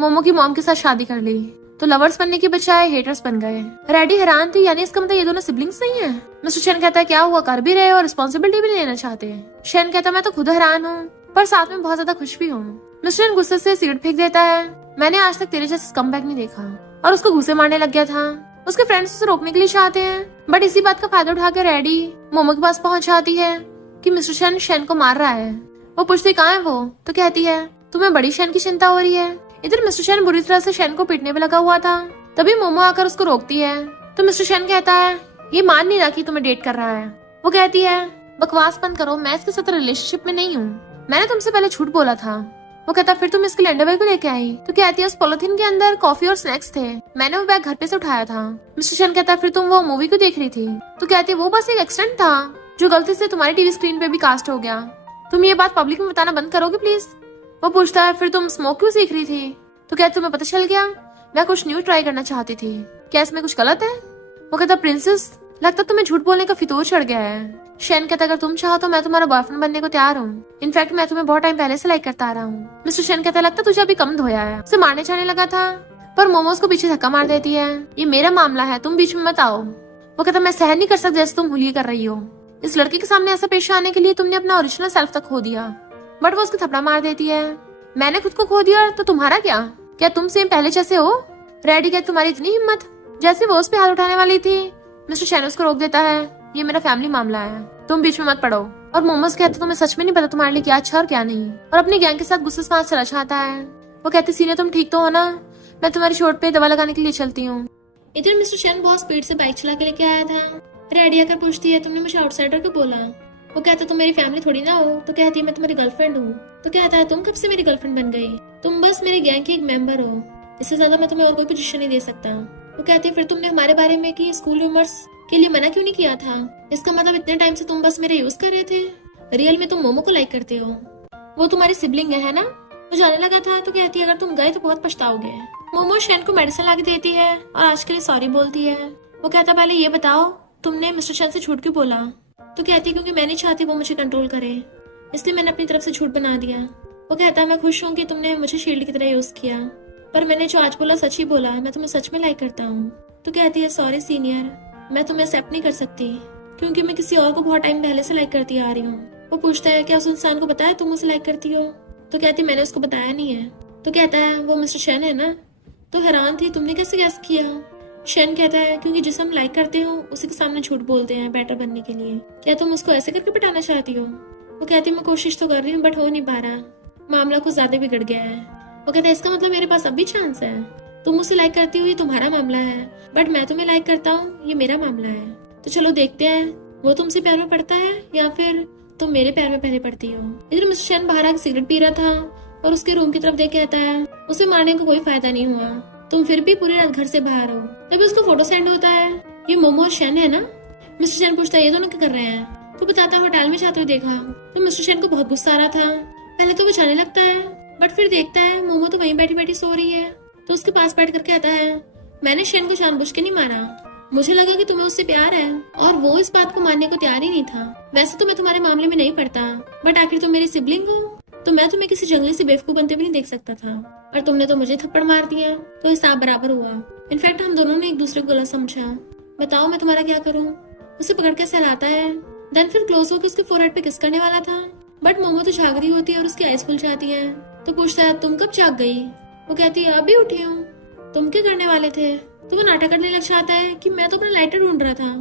मोमो की मॉम के साथ शादी कर ली, तो लवर्स बनने की बजाय हेटर्स बन गए। रेडी हैरान थी, यानी इसका मतलब ये दोनों सिबलिंग्स नहीं है। मिस्टर शेन कहता है क्या हुआ, कर भी रहे और रिस्पॉन्सिबिलिटी भी लेना चाहते हैं। शेन कहता मैं तो खुद हैरान हूँ, पर साथ में बहुत ज्यादा खुश भी हूँ। मिस्टर शेन गुस्से से सिगरेट फेंक देता है। मैंने आज तक तेरे जैसे स्कम बैग नहीं देखा, और उसको घूंसे मारने लग गया था। उसके फ्रेंड्स उसे रोकने के लिए चाहते हैं, बट इसी बात का फायदा उठाकर रेडी मोमो के पास पहुंच जाती है कि मिस्टर शेन को मार रहा है। वो पूछती कहाँ है वो, तो कहती है तुम्हें बड़ी शेन की चिंता हो रही है। इधर मिस्टर शेन बुरी तरह से शेन को पीटने पे लगा हुआ था, तभी मोमो आकर उसको रोकती है। तो मिस्टर शेन कहता है ये मान नहीं रहा कि तुम्हें डेट कर रहा है। वो कहती है बकवास बंद करो, मैं इसके साथ रिलेशनशिप में नहीं हूँ, मैंने तुमसे पहले झूठ बोला था। वो कहता फिर तुम इसके लिए अंडरवेयर को लेके आई। तो कहती है उस पॉलिथीन के अंदर कॉफी और स्नैक्स थे, मैंने वो बैग घर पे से उठाया था। मिस्टर शेन कहता है फिर तुम वो मूवी क्यों देख रही थी। तो कहती है वो बस एक एक्सीडेंट था जो गलती से तुम्हारी टीवी स्क्रीन पे भी कास्ट हो गया, तुम ये बात पब्लिक में बताना बंद करोगे प्लीज। वो पूछता है फिर तुम स्मोक क्यों सीख रही थी। तो क्या तुम्हें पता चल गया, मैं कुछ न्यू ट्राई करना चाहती थी, क्या इसमें कुछ गलत है। वो कहता प्रिंसेस लगता तुम्हें झूठ बोलने का फितूर चढ़ गया है। शेन कहता अगर तुम चाहो तो मैं तुम्हारा बॉयफ्रेंड बनने को तैयार हूँ, इनफैक्ट मैं तुम्हें बहुत टाइम पहले से लाइक करता आ रहा हूँ। मिस्टर शेन कहता लगता तुझे अभी कम धोया है। उसे मारने जाने लगा था, पर मोमोज को पीछे धक्का मार देती है, ये मेरा मामला है, तुम बीच में मत आओ। वो कहता मैं सहन नहीं कर सकता जैसे तुम हुलिये कर रही हो, इस लड़के के सामने ऐसा पेश आने के लिए तुमने अपना ओरिजिनल सेल्फ तक खो दिया। बट वो उसको थपड़ा मार देती है, मैंने खुद को खो दिया तो तुम्हारा क्या तुम सेम पहले जैसे हो। रेडी क्या तुम्हारी इतनी हिम्मत, जैसे वो उस पे हाथ उठाने वाली थी। मिस्टर शेन उसको रोक देता है, ये मेरा फैमिली मामला है, तुम बीच में मत पड़ो। और मोमोज कहते तुम्हें सच में नहीं पता तुम्हारे लिए क्या अच्छा और क्या नहीं, और अपनी गैंग के साथ गुस्से से चला चाहता है। वो कहते सीने तुम ठीक तो हो ना, मैं तुम्हारी चोट पे दवा लगाने के लिए चलती हूँ। इधर मिस्टर शेन बहुत स्पीड से बाइक चला के लेके आया था। रेडी आकर पूछती है तुमने मुझे आउटसाइडर क्यों बोला। वो कहता तुम मेरी फैमिली थोड़ी ना हो। तो कहती है मैं तुम्हारी गर्लफ्रेंड हूँ। तो कहता है तुम कब से मेरी गर्लफ्रेंड बन गई, तुम बस मेरी गैंग की एक मेंबर हो, इससे ज्यादा मैं तुम्हें और कोई पोजीशन नहीं दे सकता। वो कहती है फिर तुमने हमारे बारे में की स्कूल रूमर्स के लिए मना क्यों नहीं किया था, इसका मतलब इतने टाइम से तुम बस मेरे यूज कर रहे थे, रियल में तुम मोमो को लाइक करते हो, वो तुम्हारी सिबलिंग है ना। वो जाने लगा था। तो कहती है अगर तुम गए तो बहुत पछताओगे। मोमो शेन को मेडिसिन ला के देती है और आज के लिए सॉरी बोलती है। वो कहता पहले ये बताओ तुमने मिस्टर शेन से झूठ क्यों बोला। तो कहती क्योंकि मैं नहीं चाहती वो मुझे कंट्रोल करे, इसलिए मैंने अपनी तरफ से झूठ बना दिया। वो कहता है मैं खुश हूँ कि तुमने मुझे शील्ड की तरह यूज किया, पर मैंने जो आज बोला सच ही बोला, मैं तुम्हें सच में लाइक करता हूँ। तो कहती है सॉरी सीनियर, मैं तुम्हें एक्सेप्ट नहीं कर सकती क्योंकि मैं किसी और को बहुत टाइम पहले से लाइक करती आ रही हूँ। वो पूछता है क्या उस इंसान को बताया तुम उसे लाइक करती हो। तो कहती मैंने उसको बताया नहीं है। तो कहता है वो मिस्टर शेन है ना। तो हैरान थी तुमने कैसे गैस किया। शेन कहता है क्योंकि जिसे हम लाइक करते हो उसी के सामने झूठ बोलते हैं बेटर बनने के लिए, क्या तुम उसको ऐसे करके पटाना चाहती हो। वो कहती मैं कोशिश तो कर रही हूँ बट हो नहीं पा रहा, मामला कुछ ज्यादा बिगड़ गया है। वो कहता है इसका मतलब मेरे पास अब भी चांस है, तुम उसे लाइक करती हो ये तुम्हारा मामला है, बट मैं तुम्हें लाइक करता हूँ ये मेरा मामला है। तो चलो देखते हैं वो तुमसे प्यार में पड़ता है या फिर तुम मेरे प्यार में पहले पड़ती हो। इधर मिस्टर शेन बाहर आके सिगरेट पी रहा था और उसके रूम की तरफ देख कहता है उसे मारने को कोई फायदा नहीं हुआ, तुम फिर भी पूरी रात घर से बाहर हो। तभी उसको फोटो सेंड होता है, ये मोमो और शेन है ना। मिस्टर शेन पूछता है ये दोनों क्या कर रहे हैं। तो बताता है होटल में जाते हुए देखा। तो मिस्टर शेन को बहुत गुस्सा आ रहा था। पहले तो वो जाने लगता है बट फिर देखता है मोमो तो वहीं बैठी बैठी सो रही है। तो उसके पास बैठ कर कहता है मैंने शेन को जानबूझ के नहीं मारा, मुझे लगा कि तुम्हें उससे प्यार है और वो इस बात को मानने को तैयार ही नहीं था। वैसे तो मैं तुम्हारे मामले में नहीं पड़ता बट आखिर तुम मेरी सिबलिंग हो, तो मैं तुम्हें किसी जंगली से बेवकूफ बनते भी नहीं देख सकता था, और तुमने तो मुझे थप्पड़ मार दिया तो हिसाब बराबर हुआ। इनफैक्ट हम दोनों ने एक दूसरे को गलत समझा, बताओ मैं तुम्हारा क्या करूँ। उसे पकड़ के सहलाता है, देन फिर क्लोज होकर उसके फोरहेड पे किस करने वाला था बट मोमो तो जाग रही होती है और उसकी आइज खुल जाती है। तो पूछता है तुम कब जाग गई। वो कहती है अभी उठी हूँ। तुम क्या करने वाले थे? तो वो नाटक करने लग जाता है कि मैं तो अपना लाइटर ढूंढ रहा था।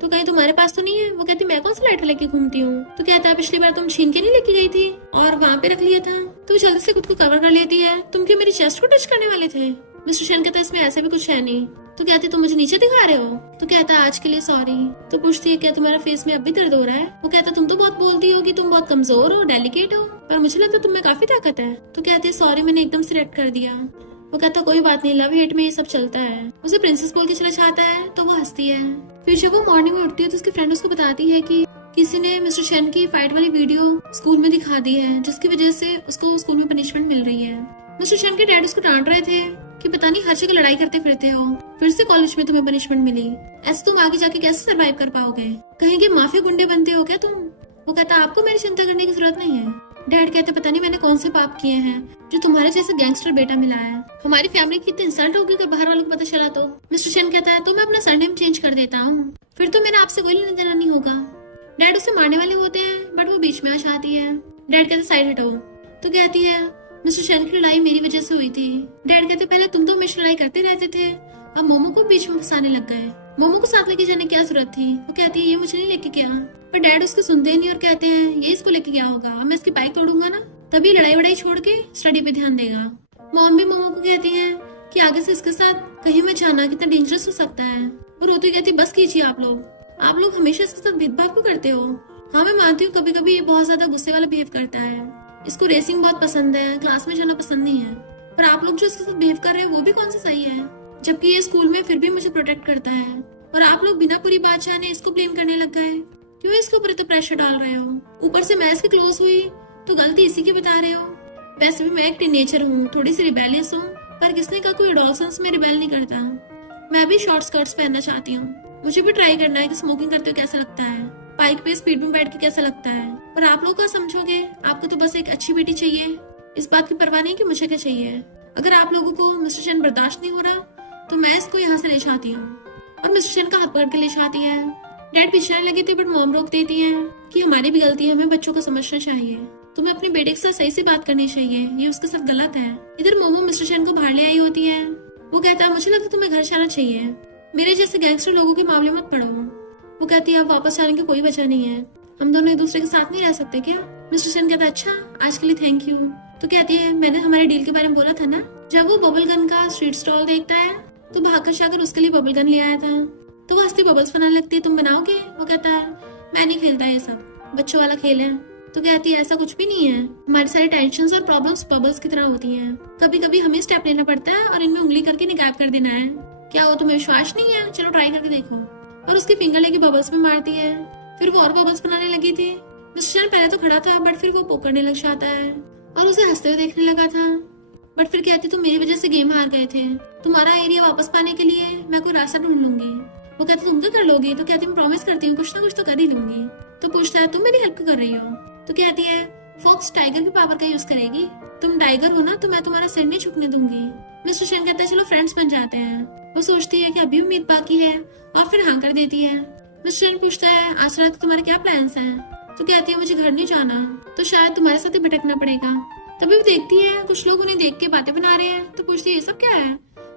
तो कहीं तुम्हारे पास तो नहीं है? वो कहती मैं कौन सा लाइटर लेके घूमती हूँ। तो कहता है पिछली बार तुम छीन के नहीं लेके गई थी और वहाँ पे रख लिया था। तो जल्दी से खुद को कवर कर लेती है। तुम क्या मेरी चेस्ट को टच करने वाले थे? मिस्टर शेन कहता है इसमें ऐसा भी कुछ है नहीं। तो कहती तुम मुझे नीचे दिखा रहे हो? तो कहता है आज के लिए सॉरी। तो पूछती है क्या तुम्हारा फेस में अब भी दर्द हो रहा है? वो कहता तुम तो बहुत बोलती हो कि तुम बहुत कमजोर हो, डेलिकेट हो, पर मुझे लगता है तुम में काफी ताकत है। तो कहती है सॉरी मैंने एकदम सिलेक्ट कर दिया। वो कहता कोई बात नहीं, लव हेट में ये सब चलता है। उसे प्रिंसेस बोल के चला जाता है तो वो हंसती है। फिर जब वो मॉर्निंग में उठती है तो उसकी फ्रेंड उसको बताती है कि किसी ने मिस्टर शेन की फाइट वाली वीडियो स्कूल में दिखा दी है, जिसकी वजह से उसको स्कूल में पनिशमेंट मिल रही है। मिस्टर शेन के डैड उसको डांट रहे थे कि पता नहीं हर जगह लड़ाई करते फिरते हो, फिर से कॉलेज में तुम्हें पनिशमेंट मिली, ऐसे तुम आगे जाके कैसे सरवाइव कर पाओगे? कहीं के माफिया गुंडे बनते हो क्या तुम? वो कहता आपको मेरी चिंता करने की जरूरत नहीं है। डैड कहते पता नहीं मैंने कौन से पाप किए हैं जो तुम्हारे जैसे गैंगस्टर बेटा मिला है। हमारी फैमिली की इतनी इंसल्ट होगी अगर बाहर वालों को पता चला तो। मिस्टर शेन कहता है तो मैं अपना सरनेम चेंज कर देता हूँ, फिर तो मेरा आपसे कोई लेना देना नहीं होगा। डैड उसे मारने वाले होते हैं बट वो बीच में आ जाती है। डैड कहते साइड हटो। तो कहती है मिस्टर शेन की लड़ाई मेरी वजह से हुई थी। डैड कहते पहले तुम तो हमेशा लड़ाई करते रहते थे, अब मोमो को बीच में फंसाने लग गए। मोमो को साथ लेके जाने की क्या जरूरत थी? वो कहती है ये मुझे नहीं लेके गया। पर डैड उसको सुनते नहीं और कहते हैं ये इसको लेके गया होगा, मैं इसकी बाइक तोड़ूंगा ना, तभी लड़ाई वड़ाई छोड़ के स्टडी पे ध्यान देगा। मॉम भी मोमो को कहती है कि आगे से इसके साथ कहीं में जाना कितना डेंजरस हो सकता है। और रोती कहती बस कीजिए आप लोग हमेशा इसके साथ भेदभाव क्यों करते हो? हाँ मैं मानती हूँ कभी कभी ये बहुत ज्यादा गुस्से वाला बिहेव करता है, इसको रेसिंग बहुत पसंद है, क्लास में जाना पसंद नहीं है, पर आप लोग जो इसके साथ बिहेव कर रहे हो वो भी कौन सा सही है? जबकि ये स्कूल में फिर भी मुझे प्रोटेक्ट करता है और आप लोग बिना पूरी बात जाने इसको ब्लेम करने लग गए। क्यों इसके ऊपर इतना प्रेशर डाल रहे हो? ऊपर से मैं इसके क्लोज हुई तो गलती इसी की बता रहे हो। वैसे भी मैं एक टीनेजर हूँ, थोड़ी सी रिबेलियस हूँ, पर किसने कहा कोई एडोलसेंस में रिबेल नहीं करता। मैं भी शॉर्ट स्कर्ट्स पहनना चाहती हूँ, मुझे भी ट्राई करना है कि स्मोकिंग करते हुए कैसा लगता है, बाइक पे स्पीड में बैठ के कैसा लगता है। पर आप लोग क्या समझोगे? आपको तो बस एक अच्छी बेटी चाहिए, इस बात की परवाह नहीं कि मुझे क्या चाहिए। अगर आप लोगों को मिस्टर शेन बर्दाश्त नहीं हो रहा तो मैं इसको यहाँ से ले जाती हूँ। और मिस्टर शेन का हाथ पकड़ के ले जाती है। डैड पीछे लगी थी बट मॉम रोक देती है कि हमारी भी गलती है, हमें बच्चों को समझना चाहिए, तुम्हें अपने बेटे के साथ सही से बात करनी चाहिए, ये उसके साथ गलत है। इधर मोमो मिस्टर शेन को बाहर ले आई होती है। वो कहता है मुझे लगता है तुम्हें घर जाना चाहिए, मेरे जैसे गैंगस्टर लोगों के मामले मत पड़ो। वो कहती है अब वापस जाने की कोई वजह नहीं है, हम दोनों एक दूसरे के साथ नहीं रह सकते क्या? मिस्टर शेन कहता है अच्छा आज के लिए थैंक यू। तो कहती है मैंने हमारे डील के बारे में बोला था ना। जब वो बबल गन का स्ट्रीट स्टॉल देखता है तो भागकर जाकर उसके लिए बबल गन ले आया था। तो वो हंसती बबल्स बनाने लगती है, तुम बनाओगे? वो कहता है मैं नहीं खेलता ये सब, बच्चों वाला खेल है। तो कहती है ऐसा कुछ भी नहीं है, हमारी सारी टेंशन्स और प्रॉब्लम्स बबल्स की तरह होती हैं, कभी कभी हमें स्टेप लेना पड़ता है और इनमें उंगली करके निकाब कर देना है। क्या वो तुम्हें विश्वास नहीं है? चलो ट्राई करके देखो। और उसकी फिंगर लेके बबल्स में मारती है। फिर वो और बबल्स बनाने लगी थी। मिस्टर शेन पहले तो खड़ा था बट फिर वो पोकरने लग जाता है और उसे हंसते हुए देखने लगा था। बट फिर कहती तुम मेरी वजह से गेम हार गए थे, तुम्हारा एरिया वापस पाने के लिए मैं कोई रास्ता ढूंढ लूंगी। वो कहती तुम तो कर लोगी? तो कहती मैं प्रॉमिस करती हूँ कुछ ना कुछ तो कर ही लूंगी। तो पूछता है तुम मेरी हेल्प क्यों कर रही हो? तो कहती है फॉक्स टाइगर की पावर का यूज करेगी, तुम टाइगर हो ना तो मैं तुम्हारा सिर नहीं झुकने दूंगी। मिस्टर शेन कहता है चलो फ्रेंड्स बन जाते हैं। वो सोचती है कि अभी उम्मीद बाकी है और फिर हाँ कर देती है। मिस्टर शेन पूछता है आज रात तुम्हारे क्या प्लान्स हैं? तो कहती है मुझे घर नहीं जाना, तो शायद तुम्हारे साथ ही भटकना पड़ेगा। तभी वो देखती है कुछ लोग उन्हें देख के बातें बना रहे हैं। तो पूछती है ये सब क्या है?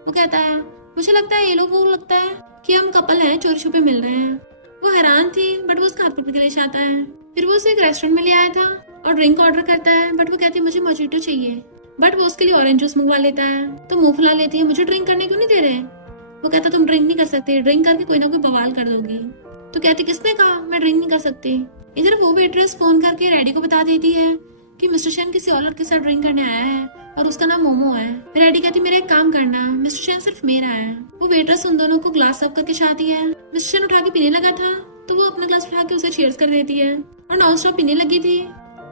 वो कहता है मुझे लगता है ये लोग वो लगता है कि हम कपल हैं, चोरी छुपे मिल रहे हैं। वो हैरान थी बट वो उसका हाथ पकड़ के ले जाता है। फिर वो उसे एक रेस्टोरेंट में ले आया था और ड्रिंक ऑर्डर करता है बट वो कहती है मुझे मोजिटो चाहिए, बट वो उसके लिए ऑरेंज जूस मंगवा लेता है। तो मुंह फुला लेती है मुझे ड्रिंक करने क्यों नहीं दे रहे? वो कहता तुम ड्रिंक नहीं कर सकते, ड्रिंक करके कोई ना कोई बवाल कर दोगी। तो कहती किसने कहा मैं ड्रिंक नहीं कर सकती? इधर वो वेट्रेस फोन करके रेडी को बता देती है कि मिस्टर शेन किसी और लड़के के साथ ड्रिंक करने आया है और उसका नाम मोमो है। रेडी कहती मेरा एक काम करना, मिस्टर शेन सिर्फ मेरा है। वो वेट्रेस उन दोनों को ग्लास सर्व करके चाहती है। मिस्टर शेन उठा के पीने लगा था तो वो अपना ग्लास उठा के उसे चीयर्स कर देती है और नॉन स्टॉप पीने लगी थी।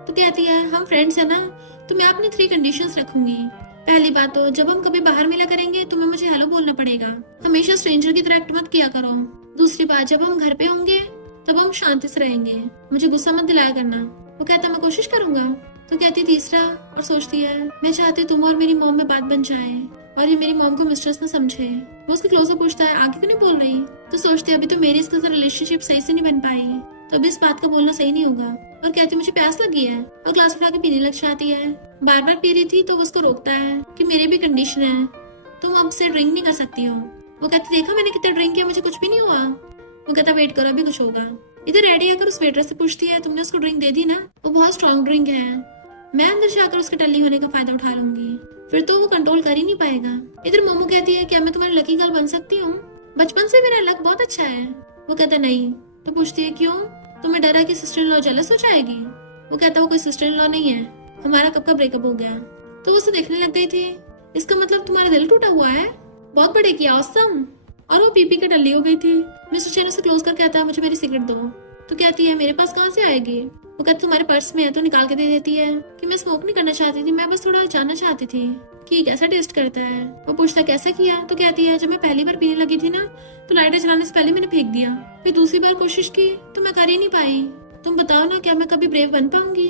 तो कहती है हम फ्रेंड्स है ना, तो मैं अपनी 3 कंडीशंस रखूंगी। पहली बात तो जब हम कभी बाहर मिला करेंगे तुम्हें मुझे हेलो बोलना पड़ेगा, हमेशा स्ट्रेंजर की तरह एक्ट मत किया करो। दूसरी बात जब हम घर पे होंगे तब हम शांति से रहेंगे, मुझे गुस्सा मत दिलाया करना। वो कहता मैं कोशिश करूंगा। तो कहती तीसरा और सोचती है मैं चाहती तुम और मेरी मॉम में बात बन जाए और ये मेरी मॉम को मिस्ट्रेस न समझे। वो उसके क्लोजर पूछता है आगे क्यों नहीं बोल रही? तो सोचती है अभी तो मेरी इसके साथ रिलेशनशिप सही से नहीं बन पाई, तो अभी इस बात का बोलना सही नहीं होगा। और कहती मुझे प्यास लगी है और ग्लास उठा के पीने लग जाती है। बार बार पी रही थी तो वो उसको रोकता है कि मेरे भी कंडीशन है, तुम अब से ड्रिंक नहीं कर सकती हो। वो कहती देखा मैंने कितना ड्रिंक किया, मुझे कुछ भी नहीं हुआ। वो कहता वेट करो अभी कुछ होगा। इधर रेडी आकर उस वेटर से पूछती है तुमने उसको ड्रिंक दे दी ना, वो बहुत स्ट्रॉन्ग ड्रिंक है, मैं अंदर से आकर उसके टल्ली होने का फायदा उठा लूंगी, फिर तो वो कंट्रोल कर ही नहीं पाएगा। इधर मोमो कहती है क्या मैं तुम्हारी लकी गर्ल बन सकती हूँ, बचपन से मेरा लक बहुत अच्छा है। वो कहता नहीं। तो पूछती है क्यों, तुम्हें डर है कि सिस्टर इन लॉ जेलस हो जाएगी। वो कहता वो कोई सिस्टर इन लॉ नहीं है, हमारा कब का ब्रेकअप हो गया। तो वो उसे देखने लग गई थी। इसका मतलब तुम्हारा दिल टूटा हुआ है, बहुत बड़े किया औसम। और वो पीपी के टल्ली हो गई थी। मिस्टर चैन उसे क्लोज कर कहता है मुझे मेरी सिगरेट दो। तो कहती है मेरे पास कहाँ से आएगी। वो कहती तुम्हारे पर्स में है, तो निकाल के दे देती है कि मैं स्मोक नहीं करना चाहती थी, मैं बस थोड़ा जानना चाहती थी कि कैसा टेस्ट करता है। वो पूछता कैसा किया। तो कहती है जब मैं पहली बार पीने लगी थी ना तो लाइटर जलाने से पहले मैंने फेंक दिया, फिर दूसरी बार कोशिश की तो मैं कर ही नहीं पाई। तुम बताओ ना क्या मैं कभी ब्रेव बन पाऊंगी।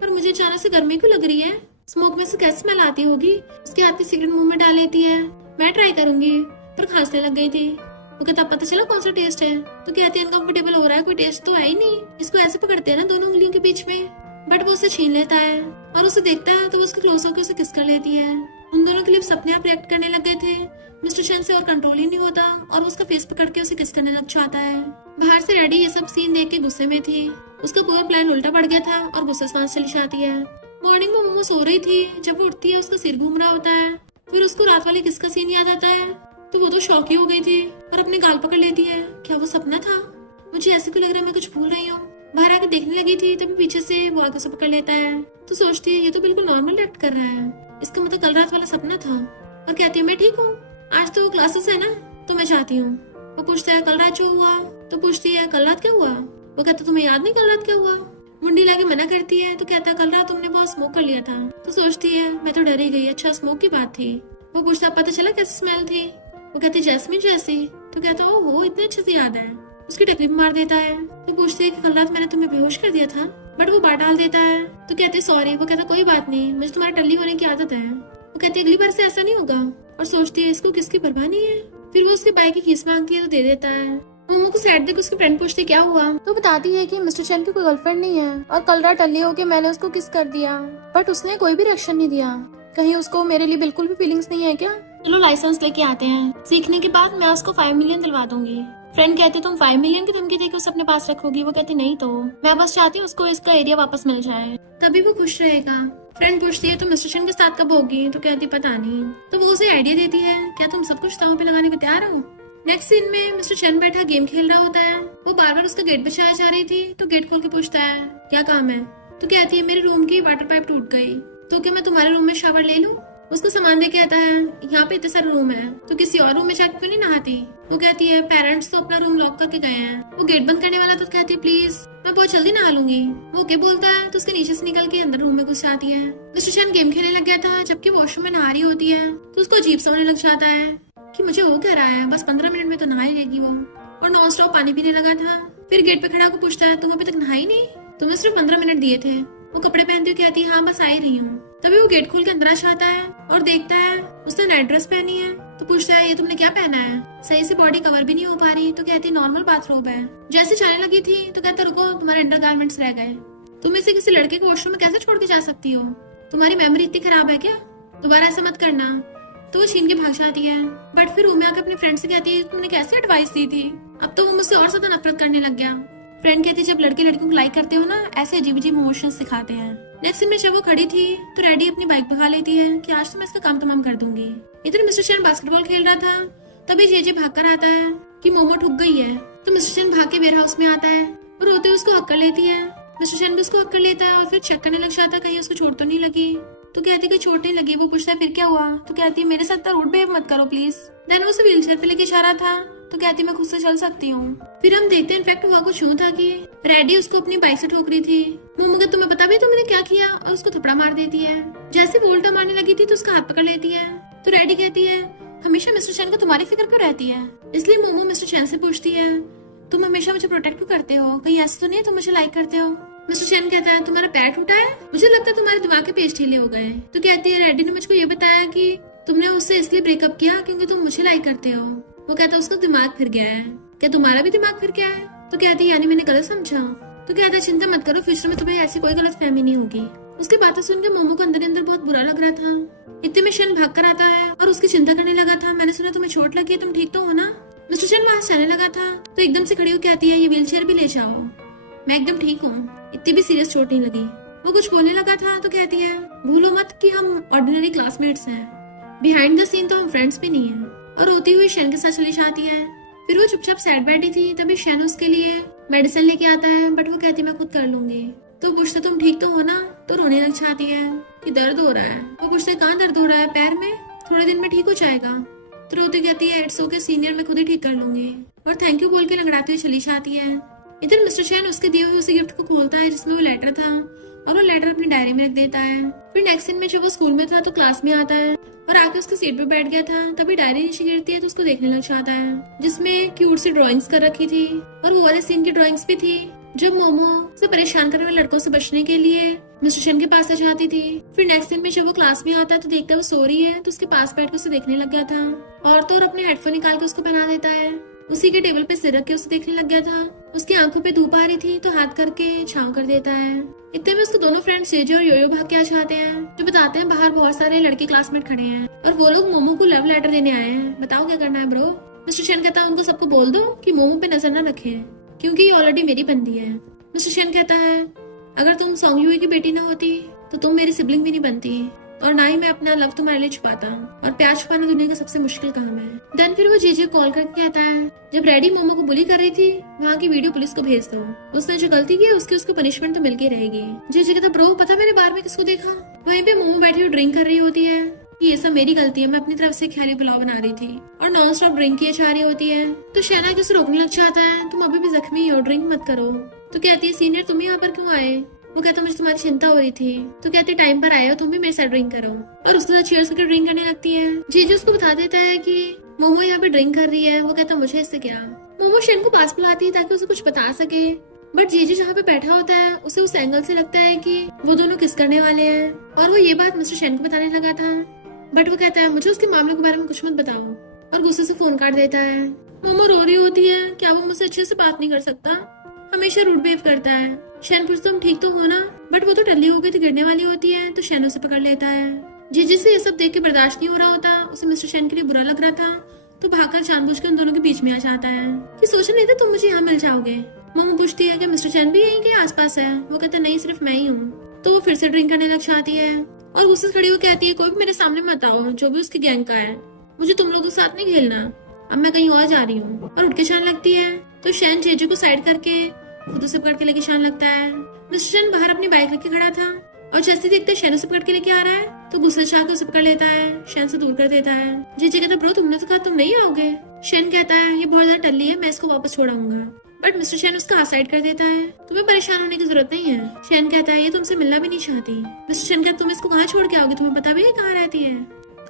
पर मुझे अचानक से गर्मी क्यों लग रही है, स्मोक में से कैसे स्मेल आती होगी। उसके हाथ की सिगरेट मुंह में डाल लेती है। मैं ट्राई करूंगी, पर खांसने लग गई थी। वो कहता पता चला कौन सा टेस्ट है। तो कहती है अनकंफर्टेबल हो रहा है, कोई टेस्ट तो है ही नहीं। इसको ऐसे पकड़ते हैं ना दोनों उंगलियों के बीच में, बट वो उसे छीन लेता है और उसे देखता है तो वो उसके क्लोज होकर उसे किस कर लेती है। उन दोनों के लिप्स अपने आप रिएक्ट करने लग गए थे। मिस्टर चैन से और कंट्रोल ही नहीं होता और उसका फेस पकड़ के उसे किस करने लग जाता है। बाहर से रेडी ये सब सीन देख के गुस्से में थी। उसका पूरा प्लान उल्टा पड़ गया था और गुस्सा सांस चली जाती है। मॉर्निंग में मोमो सो रही थी, जब वो उठती है उसका सिर घूम रहा होता है। फिर उसको रात वाली किस का सीन याद आता है तो वो तो शॉक ही हो गई थी और अपने गाल पकड़ लेती है। क्या वो सपना था, मुझे ऐसे क्यों लग रहा है मैं कुछ भूल रही हूँ। बाहर आके देखने लगी थी तभी पीछे से वो आगे से पकड़ लेता है। तो सोचती है ये तो बिल्कुल नॉर्मल एक्ट कर रहा है, इसका मतलब कल रात वाला सपना था। और कहती है मैं ठीक हूँ, आज तो क्लासेस है ना तो मैं चाहती हूँ। वो पूछता है कल रात जो हुआ। तो पूछती है कल रात क्या हुआ। वो कहता तुम्हें याद नहीं कल रात क्या हुआ। मुंडी लाके मना करती है। तो कहता कल रात तुमने बहुत स्मोक कर लिया था। तो सोचती है मैं तो डर ही गई, अच्छा स्मोक की बात थी। वो पूछता पता चला कैसी स्मेल थी। वो कहती जैस्मिन जैसी। तो कहता ओहो इतने अच्छे से याद है। उसकी टकली मार देता है। तो पूछती है कि कल रात मैंने तुम्हें बेहोश कर दिया था, बट वो बात डाल देता है। तो कहते सॉरी। वो कहता कोई बात नहीं, मुझे तुम्हारी टल्ली होने की आदत है। वो कहती अगली बार से ऐसा नहीं होगा। और सोचती है इसको किसकी परवाह नहीं है। फिर वो उसके बाइक की खींच मांगती है तो दे देता है। मोमो को सैड देख उसकी फ्रेंड पूछती क्या हुआ। तो बताती है कि मिस्टर चैन की कोई गर्लफ्रेंड नहीं है और कल रात टल्ली होके मैंने उसको किस कर दिया, बट उसने कोई भी रिएक्शन नहीं दिया। कहीं उसको मेरे लिए बिल्कुल भी फीलिंग्स नहीं है क्या। चलो लाइसेंस लेके आते हैं, सीखने के बाद मैं उसको 5 मिलियन दिलवा दूंगी। फ्रेंड कहती तुम 5 मिलियन की धमकी देके उसे अपने पास रखोगी। वो कहती नहीं, तो मैं बस चाहती हूँ उसको इसका एरिया वापस मिल जाए, तभी वो खुश रहेगा। फ्रेंड पूछती है तो मिस्टर चैन के साथ कब होगी। तो कहती पता नहीं। तो वो उसे आइडिया देती है क्या तुम सब कुछ दांव पे लगाने को तैयार हो। नेक्स्ट सीन में मिस्टर चैन बैठा गेम खेल रहा होता है। वो बार बार उसका गेट बचाया जा रही थी तो गेट खोल के पूछता है क्या काम है। तो कहती है मेरे रूम की वाटर पाइप टूट गई, तो क्या मैं तुम्हारे रूम में शावर ले लूं। उसको सामान दे के आता है, यहाँ पे इतने सारे रूम है तो किसी और रूम में जाके क्यों नहीं नहाती। वो कहती है पेरेंट्स तो अपना रूम लॉक करके गए हैं। वो गेट बंद करने वाला तो कहती है प्लीज मैं बहुत जल्दी नहा लूंगी। वो ओके बोलता है तो उसके नीचे से निकल के अंदर रूम में घुस जाती है। मिस्टर चैन गेम खेलने लग गया था जबकि वॉशरूम में नहा रही होती है। तो उसको अजीब सा होने लग जाता है कि मुझे हो क्या रहा है, बस 15 मिनट में तो नहा ही लेगी वो। और नॉन स्टॉप पानी पीने लगा था। फिर गेट पे खड़ा होकर पूछता है तुम अभी तक नहाई नहीं, तुम्हें सिर्फ 15 मिनट दिए थे। वो कपड़े पहनती हुई कहती है हाँ बस आ ही रही हूँ। तभी वो गेट खोल के अंदर आ जाता है और देखता है उसने नाइट ड्रेस पहनी है। तो पूछता है ये तुमने क्या पहना है, सही से बॉडी कवर भी नहीं हो पा रही। तो कहती नॉर्मल बाथरोब है। जैसे जाने लगी थी तो कहता रुको तुम्हारे अंडर गारमेंट्स रह गए, तुम इसे किसी लड़के को वॉशरूम में कैसे छोड़ के जा सकती हो, तुम्हारी मेमोरी इतनी खराब है क्या, दोबारा ऐसा मत करना। तो वो छीन के भाग जाती है। बट फिर रूम में आकर अपनी फ्रेंड से कहती है तुमने कैसे एडवाइस दी थी। अब तो वो मुझसे और ज्यादा नफरत करने लग गया। फ्रेंड कहती है जब लड़के लड़कियों को लाइक करते हो ना ऐसे अजीब अजीब इमोशंस सिखाते हैं। नेक्स्ट में जब वो खड़ी थी तो रेडी अपनी बाइक भगा लेती है कि आज तो मैं इसका काम तमाम कर दूंगी। इधर मिस्टर चैन बास्केटबॉल खेल रहा था तभी जेजे भाग कर आता है कि मोमो ठुक गई है। तो मिस्टर चैन भाग के वेयर हाउस में आता है और रोते हुए उसको हक कर लेती है। मिस्टर चैन भी उसको हक कर लेता है और फिर चेक करने लग जाता है कहीं उसको चोट तो नहीं लगी। तो कहती है चोट नहीं लगी। वो पूछता है फिर क्या हुआ। तो कहती है मेरे साथ रूट बिहेव मत करो प्लीज। देन वो उसे व्हील चेयर पे लेके जा रहा था तो कहती मैं खुद से चल सकती हूँ। फिर हम देखते हैं इनफैक्ट हुआ कुछ यूं था कि रेडी उसको अपनी बाइक से ठोक रही थी। मोमो का तुम्हें पता भी तुमने क्या किया, और उसको थपड़ा मार देती है। जैसे वो उल्टा मारने लगी थी तो उसका हाथ पकड़ लेती है। तो रेडी कहती है हमेशा मिस्टर चैन को तुम्हारी फिक्र क्यों रहती है। इसलिए मोमो मिस्टर चैन से पूछती है तुम हमेशा मुझे प्रोटेक्ट क्यों करते हो, कहीं ऐसा तो नहीं है तुम मुझे लाइक करते हो। मिस्टर चैन कहता है तुम्हारा पैर टूटा है, मुझे लगता है तुम्हारे दिमाग के पेज ढीले हो गए। तो कहती है रेडी ने मुझको ये बताया कि तुमने उससे इसलिए ब्रेकअप किया क्योंकि तुम मुझे लाइक करते हो। वो कहता है उसका दिमाग फिर गया है, क्या तुम्हारा भी दिमाग फिर गया है। तो कहती है यानी मैंने गलत समझा। तो कहता है चिंता मत करो, फ्यूचर में तुम्हें ऐसी कोई गलत फहमी नहीं होगी। उसकी बातें सुनकर मोमो को अंदर ही अंदर बहुत बुरा लग रहा था। इतने में शन भाग कर आता है और उसकी चिंता करने लगा था। मैंने सुना तुम्हें चोट लगी है, तुम ठीक तो हो ना? मिस्टर शन वहां से जाने लगा था तो एकदम से खड़ी होकर आती है, ये व्हीलचेयर भी ले जाओ। मैं एकदम ठीक हूँ, इतनी भी सीरियस चोट नहीं लगी। वो कुछ बोलने लगा था तो कहती है, भूलो मत कि हम ऑर्डिनरी क्लासमेट्स हैं, बिहाइंड द सीन तो हम फ्रेंड्स भी नहीं है। और रोती हुई शैन के साथ चली जाती है। फिर वो चुपचाप सैड बैठी थी, तभी शैन उसके लिए मेडिसिन लेके आता है, बट वो कहती मैं खुद कर लूंगी। तो पूछते तुम ठीक तो हो ना? तो रोने लग जाती है कि दर्द हो रहा है। वो पूछते कहाँ दर्द हो रहा है? पैर में? थोड़े दिन में ठीक हो जाएगा। तो रोती कहती है इट्स ओके सीनियर, मैं खुद ही ठीक कर लूंगी। और थैंक यू बोल के लंगड़ाती हुई चली जाती है। इधर मिस्टर शैन उसके दिए हुए उसी गिफ्ट को खोलता है जिसमें वो लेटर था, और वो लेटर अपनी डायरी में रख देता है। फिर नेक्स्ट सीन में जब वो स्कूल में था तो क्लास में आता है और आके उसकी सीट पे बैठ गया था। तभी डायरी नीचे गिरती है तो उसको देखने लग जाता है, जिसमें क्यूट सी ड्राइंग्स कर रखी थी, और वो वाले सीन की ड्राइंग्स भी थी जब मोमो से परेशान करने वाले लड़कों से बचने के लिए मिस्टर शैन के पास आ जाती थी। फिर नेक्स्ट दिन में जब वो क्लास में आता है तो देखता है वो सो रही है, तो उसके पास बैठ के उसे देखने लग गया था, और तो और अपने हेडफोन निकाल के उसको पहना देता है। उसी के टेबल पे सिर रख के उसे देखने लग गया था। उसकी आंखों पे धूप आ रही थी तो हाथ करके छांव कर देता है। इतने में उसके दोनों फ्रेंड्स जेजे और योयो भाग के आ जाते हैं, जो बताते हैं बाहर बहुत सारे लड़के क्लासमेट खड़े हैं और वो लोग मोमो को लव लेटर देने आए हैं, बताओ क्या करना है ब्रो। मिस्टर शैन कहता है उनको सबको बोल दो कि मोमो पे नजर न रखे, क्योंकि ये ऑलरेडी मेरी बंदी है। मिस्टर शैन कहता है अगर तुम सॉन्ग यूई की बेटी न होती तो तुम मेरी सिबलिंग भी नहीं बनती, और ना ही मैं अपना लव तुम्हारे लिए छुपाता, और प्यार छुपाना दुनिया का सबसे मुश्किल काम है। देन फिर वो जीजे कॉल करके कहता है जब रेडी मोमो को बुली कर रही थी वहाँ की वीडियो पुलिस को भेज दो, उसने जो गलती की उसकी उसको पनिशमेंट तो मिलके रहेगी। जीजे कहता ब्रो पता मैंने बार में किसको देखा, वहीं पे मोमो बैठी हुई ड्रिंक कर रही होती है। ये सब मेरी गलती है, मैं अपनी तरफ से ख्याली पुलाव बना रही थी और नॉन स्टॉप ड्रिंक किए जा रही होती है। तो शैना के उसे रोकने लग जाता है, तुम अभी भी जख्मी हो, ड्रिंक मत करो। तो कहती है सीनियर तुम यहाँ पर क्यों आए? वो कहता मुझे तुम्हारी चिंता हो रही थी। तो कहती टाइम पर आए हो, तुम भी मेरे साथ ड्रिंक करो, और उसके साथ चीयर्स करके ड्रिंक करने लगती है। जीजू उसको बता देता है कि मोमो यहाँ पे ड्रिंक कर रही है। वो कहता मुझे इससे क्या। मोमो शैन को पास बुलाती है ताकि उसे कुछ बता सके, बट जीजू जहाँ पे बैठा होता है उसे उस एंगल से लगता है कि वो दोनों किस करने वाले हैं, और वो ये बात मिस्टर शैन को बताने लगा था, बट वो कहता है मुझे उसके मामले के बारे में कुछ मत बताओ, और गुस्से से फोन काट देता है। मोमो रो रही होती है, क्या वो मुझसे अच्छे से बात नहीं कर सकता? हमेशा रूड बिहेव करता है। शैन पूछता तुम ठीक तो हो ना, बट वो तो टल्ली हो गई तो गिरने वाली होती है, तो शैन उसे पकड़ लेता है। जीजी से ये सब देख के बर्दाश्त नहीं हो रहा होता, उसे मिस्टर शैन के लिए बुरा लग रहा था, तो भागकर जानबूझ के उन दोनों के बीच में आ जाता है कि सोचा नहीं था तुम मुझे यहाँ मिल जाओगे। मोमो पूछती है कि मिस्टर शैन भी यहीं के आसपास है? वो कहता नहीं सिर्फ मैं ही हूँ। तो वो फिर से ड्रिंक करने लग जाती है और गुस्से से खड़ी होकर कहती है कोई भी मेरे सामने मत आओ, जो भी उसकी गैंग का है, मुझे तुम लोगों के साथ नहीं खेलना, अब मैं कहीं और जा रही हूँ। और उठ के जाने लगती है तो शैन जेजे को साइड करके खुद उसे पकड़ के लेके जाने लगता है। मिस्टर शैन बाहर अपनी बाइक लेके खड़ा था और जैसे देखते शैन उसे पकड़ के लेके आ रहा है तो गुस्से से आकर उसे पकड़ लेता है, शैन से दूर कर देता है। जीजे कहता ब्रो तुमने तो कहा तुम नहीं आओगे। शैन कहता है ये बहुत ज्यादा टल्ली है, मैं इसको वापस छोड़ाऊंगा, बट मिस्टर शैन उसका हाथ साइड कर देता है। तुम्हें परेशान होने की जरूरत नहीं है। शैन कहता है ये तुमसे मिलना भी नहीं चाहती। मिस्टर शैन कहता तुम इसको कहाँ छोड़ के आओगे, तुम्हें पता भी है कहाँ रहती है।